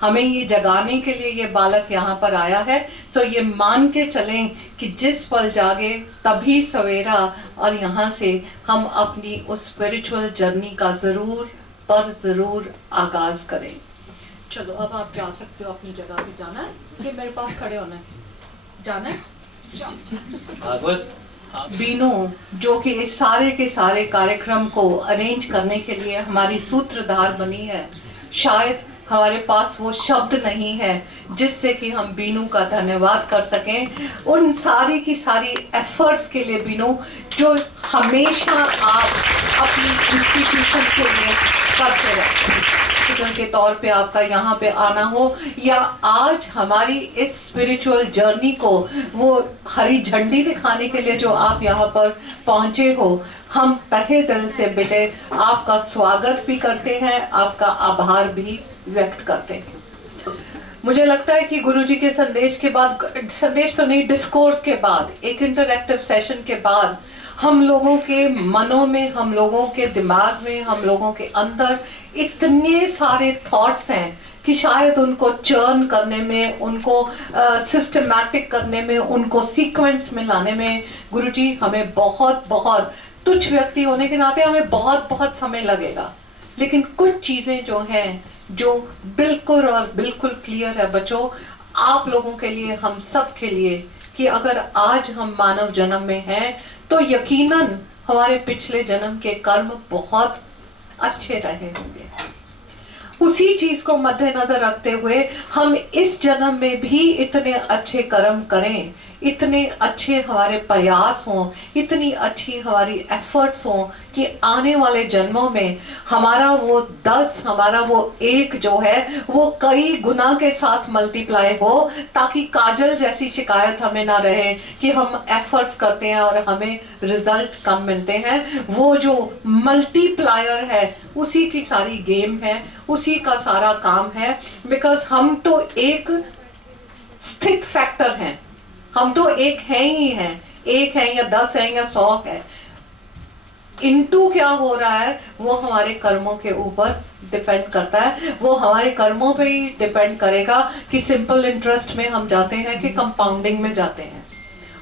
हमें ये जगाने के लिए ये बालक यहाँ पर आया है। सो ये मान के चलें कि जिस पल जागे तभी सवेरा, और यहाँ से हम अपनी उस स्पिरिचुअल जर्नी का जरूर आगाज करें। चलो अब आप जा सकते हो अपनी जगह पे। जाना है कि मेरे पास खड़े होना है? जाना है? बीनू जो कि इस सारे के सारे कार्यक्रम को अरेंज करने के लिए हमारी सूत्रधार बनी है, शायद हमारे पास वो शब्द नहीं है जिससे कि हम बीनू का धन्यवाद कर सकें उन सारी की सारी एफर्ट्स के लिए बीनू, जो हमेशा आप अपनी इंस्टीट्यूशन के लिए करते रहते के तौर पे आपका यहाँ पे आना हो, या आज हमारी इस स्पिरिचुअल जर्नी को वो हरी झंडी दिखाने के लिए जो आप यहाँ पर पहुँचे हो, हम तहे दिल से बेटे आपका स्वागत भी करते हैं, आपका आभार भी व्यक्त करते हैं। मुझे लगता है कि गुरुजी के संदेश के बाद, संदेश तो नहीं, डिस्कोर्स के बाद, एक इंटरैक्टिव सेशन के बाद हम लोगों के मनों में, हम लोगों के दिमाग में, हम लोगों के अंदर इतने सारे थॉट्स हैं कि शायद उनको चर्न करने में, उनको सिस्टमैटिक करने में, उनको सीक्वेंस में लाने में गुरुजी हमें बहुत तुच्छ व्यक्ति होने के नाते हमें बहुत समय लगेगा। लेकिन कुछ चीजें जो हैं, जो बिल्कुल और बिल्कुल क्लियर है बच्चों, आप लोगों के लिए, हम सब के लिए, कि अगर आज हम मानव जन्म में हैं तो यकीनन हमारे पिछले जन्म के कर्म बहुत अच्छे रहे होंगे। उसी चीज को मद्देनजर रखते हुए हम इस जन्म में भी इतने अच्छे कर्म करें, इतने अच्छे हमारे प्रयास हों, इतनी अच्छी हमारी एफर्ट्स हों कि आने वाले जन्मों में हमारा वो 10, हमारा वो 1 जो है वो कई गुना के साथ मल्टीप्लाई हो, ताकि काजल जैसी शिकायत हमें ना रहे कि हम एफर्ट्स करते हैं और हमें रिजल्ट कम मिलते हैं। वो जो मल्टीप्लायर है उसी की सारी गेम है, उसी का सारा काम है। बिकॉज हम तो एक स्थित फैक्टर हैं, हम तो एक हैं ही हैं, 1 है या 10 है या 100 है। इनटू क्या हो रहा है वो हमारे कर्मों के ऊपर डिपेंड करता है। वो हमारे कर्मों पे ही डिपेंड करेगा कि सिंपल इंटरेस्ट में हम जाते हैं कि कंपाउंडिंग में जाते हैं।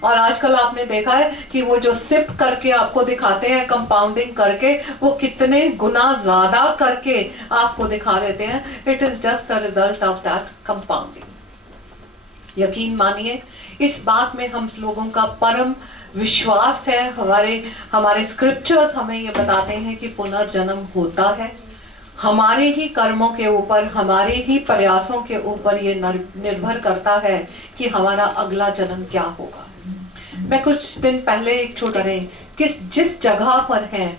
और आजकल आपने देखा है कि वो जो सिप करके आपको दिखाते हैं, कंपाउंडिंग करके, वो कितने गुना ज्यादा करके आपको दिखा देते हैं। It is just the result of that compounding. यकीन मानिए, इस बात में हम लोगों का परम विश्वास है। हमारे स्क्रिप्चर्स हमें ये बताते हैं कि पुनर्जन्म होता है। हमारे ही कर्मों के ऊपर, हमारे ही प्रयासों के ऊपर ये निर्भर करता है कि हमारा अगला जन्म क्या होगा। मैं कुछ दिन पहले एक छोटा जिस जगह पर हैं,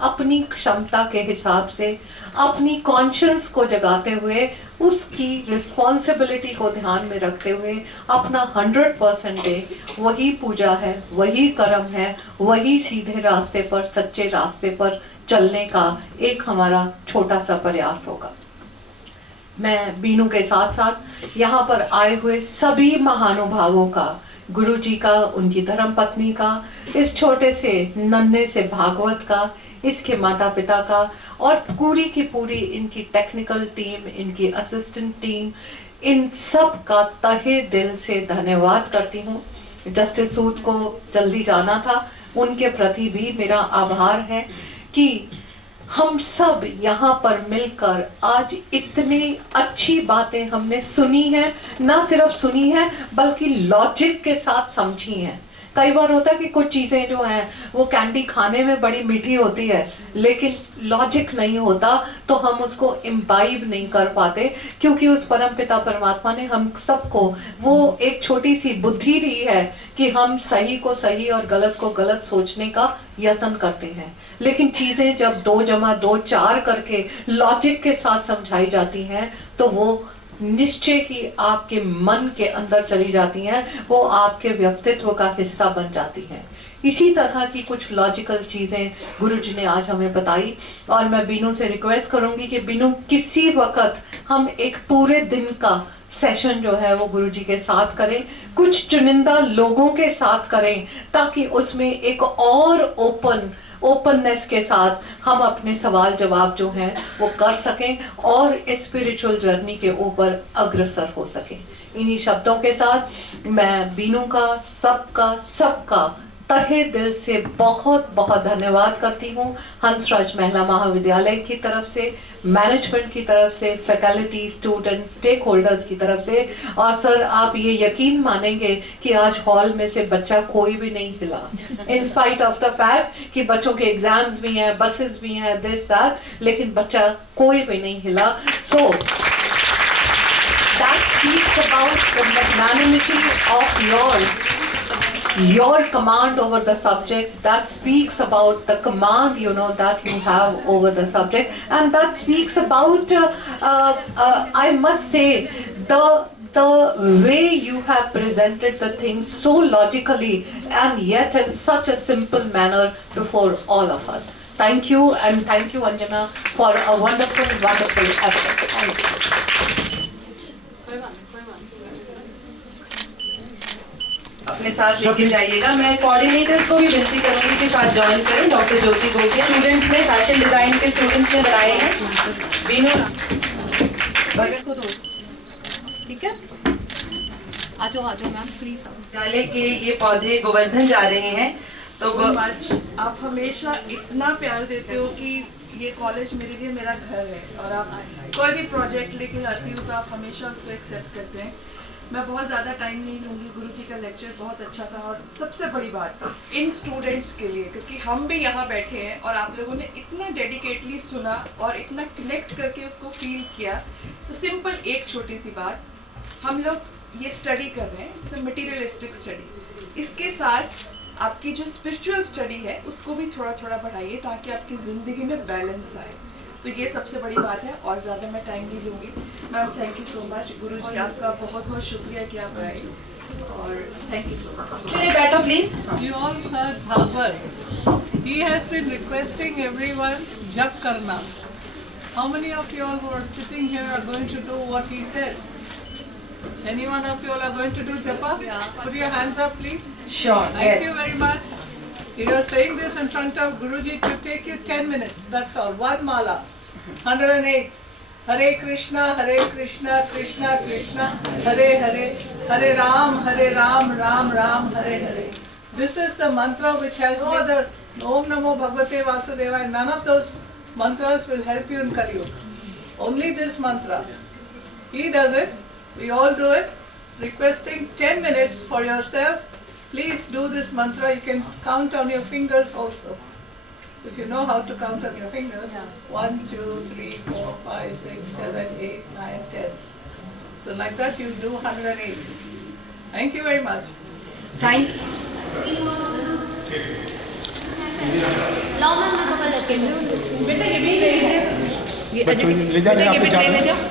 अपनी क्षमता के हिसाब से, अपनी कॉन्शियस को जगाते हुए, उसकी रिस्पॉन्सिबिलिटी को ध्यान में रखते हुए अपना 100% दे। वही पूजा है, वही कर्म है, वही सीधे रास्ते पर, सच्चे रास्ते पर चलने का एक हमारा छोटा सा प्रयास होगा। मैं बीनू के साथ साथ यहाँ पर आए हुए सभी महानुभावों का, गुरु जी का, उनकी धर्म पत्नी का, इस छोटे से नन्हे से भागवत का, इसके माता पिता का, और पूरी की पूरी इनकी टेक्निकल टीम, इनकी असिस्टेंट टीम, इन सब का तहे दिल से धन्यवाद करती हूँ। जस्टिस सूद को जल्दी जाना था, उनके प्रति भी मेरा आभार है कि हम सब यहाँ पर मिलकर आज इतनी अच्छी बातें हमने सुनी है, ना सिर्फ सुनी है बल्कि लॉजिक के साथ समझी हैं। कई बार होता है कि कुछ चीजें जो हैं वो कैंडी खाने में बड़ी मीठी होती है, लेकिन लॉजिक नहीं होता तो हम उसको इम्बाइब नहीं कर पाते, क्योंकि उस परम पिता परमात्मा ने हम सबको वो एक छोटी सी बुद्धि दी है कि हम सही को सही और गलत को गलत सोचने का यत्न करते हैं। लेकिन चीजें जब 2 + 2 4 करके लॉजिक के साथ समझाई जाती हैं तो वो निश्चय ही आपके मन के अंदर चली जाती हैं, वो आपके व्यक्तित्व का हिस्सा बन जाती हैं। इसी तरह की कुछ लॉजिकल चीजें गुरुजी ने आज हमें बताई, और मैं बीनू से रिक्वेस्ट करूंगी कि बीनू किसी वक्त हम एक पूरे दिन का सेशन जो है वो गुरुजी के साथ करें, कुछ चुनिंदा लोगों के साथ करें, ताकि उसमें एक और ओपननेस के साथ हम अपने सवाल जवाब जो हैं वो कर सकें और स्पिरिचुअल जर्नी के ऊपर अग्रसर हो सकें। इन्हीं शब्दों के साथ मैं बीनू का, सबका तहे दिल से बहुत बहुत धन्यवाद करती हूँ। हंसराज महिला महाविद्यालय की तरफ से, मैनेजमेंट की तरफ से, फैकल्टी, स्टूडेंट, स्टेक होल्डर्स की तरफ से। और सर, आप ये यकीन मानेंगे कि आज हॉल में से बच्चा कोई भी नहीं हिला, in spite of the fact कि बच्चों के एग्जाम्स भी हैं, बसेस भी हैं, दिस दैट, लेकिन बच्चा कोई भी नहीं हिला। सो that speaks about the magnanimity of your command over the subject. That speaks about the command that you have over the subject, and that speaks about I must say the way you have presented the things so logically and yet in such a simple manner before all of us. Thank you, and thank you Anjana for a wonderful effort. Thank you. अपने साथ लेके जाइएगा। मैं coordinators को भी विनती करूंगी कि साथ ज्वाइन करें। डॉक्टर ज्योति गोगिया, स्टूडेंट्स ने, फैशन डिजाइन के स्टूडेंट्स ने बनाए हैं। बीनू इसको दो, ठीक है? आ जाओ मैम, प्लीज आओ। विद्यालय के ये पौधे गोवर्धन जा रहे हैं, तो आप हमेशा इतना प्यार देते हो कि ये कॉलेज मेरे लिए मेरा घर है, और आप कोई भी प्रोजेक्ट लेके आती हो तो आप हमेशा उसको एक्सेप्ट करते हैं। मैं बहुत ज़्यादा टाइम नहीं लूँगी, गुरुजी का लेक्चर बहुत अच्छा था, और सबसे बड़ी बात इन स्टूडेंट्स के लिए, क्योंकि हम भी यहाँ बैठे हैं और आप लोगों ने इतना डेडिकेटली सुना और इतना कनेक्ट करके उसको फील किया। तो सिंपल एक छोटी सी बात, हम लोग ये स्टडी कर रहे हैं, इट्स अ मटीरियलिस्टिक स्टडी, इसके साथ आपकी जो स्पिरिचुअल स्टडी है उसको भी थोड़ा थोड़ा बढ़ाइए ताकि आपकी ज़िंदगी में बैलेंस आए। तो ये सबसे बड़ी बात है, और ज़्यादा मैं टाइम नहीं लूँगी। Ma'am thank you so much. Guruji आपका बहुत बहुत शुक्रिया कि आप आए, और थैंक यू सो मच। बैठो please. You all heard Bhagwat. He has been requesting everyone jap karna. How many of you all who are sitting here are going to do what he said? Any one of you all are going to do japa? Put your hands up, please. Sure. Thank you very much. You are saying this in front of Guruji to take you 10 minutes. That's all. One mala. 108. Hare Krishna, Krishna Krishna, Hare Hare, Hare Ram, Ram Ram, Hare Hare. This is the mantra which has no other. Om Namo Bhagavate Vasudevaya. None of those mantras will help you in Kali Yuga. Only this mantra. He does it. We all do it. Requesting 10 minutes for yourself. Please do this mantra. You can count on your fingers also. If you know how to count on your fingers. 1, 2, 3, 4, 5, 6, 7, 8, 9, 10. So like that you do 108. Thank you very much. Thank बेटा ये भी ले जा। बच्चों ले जा रहे हैं, आप ले जा रहे हैं।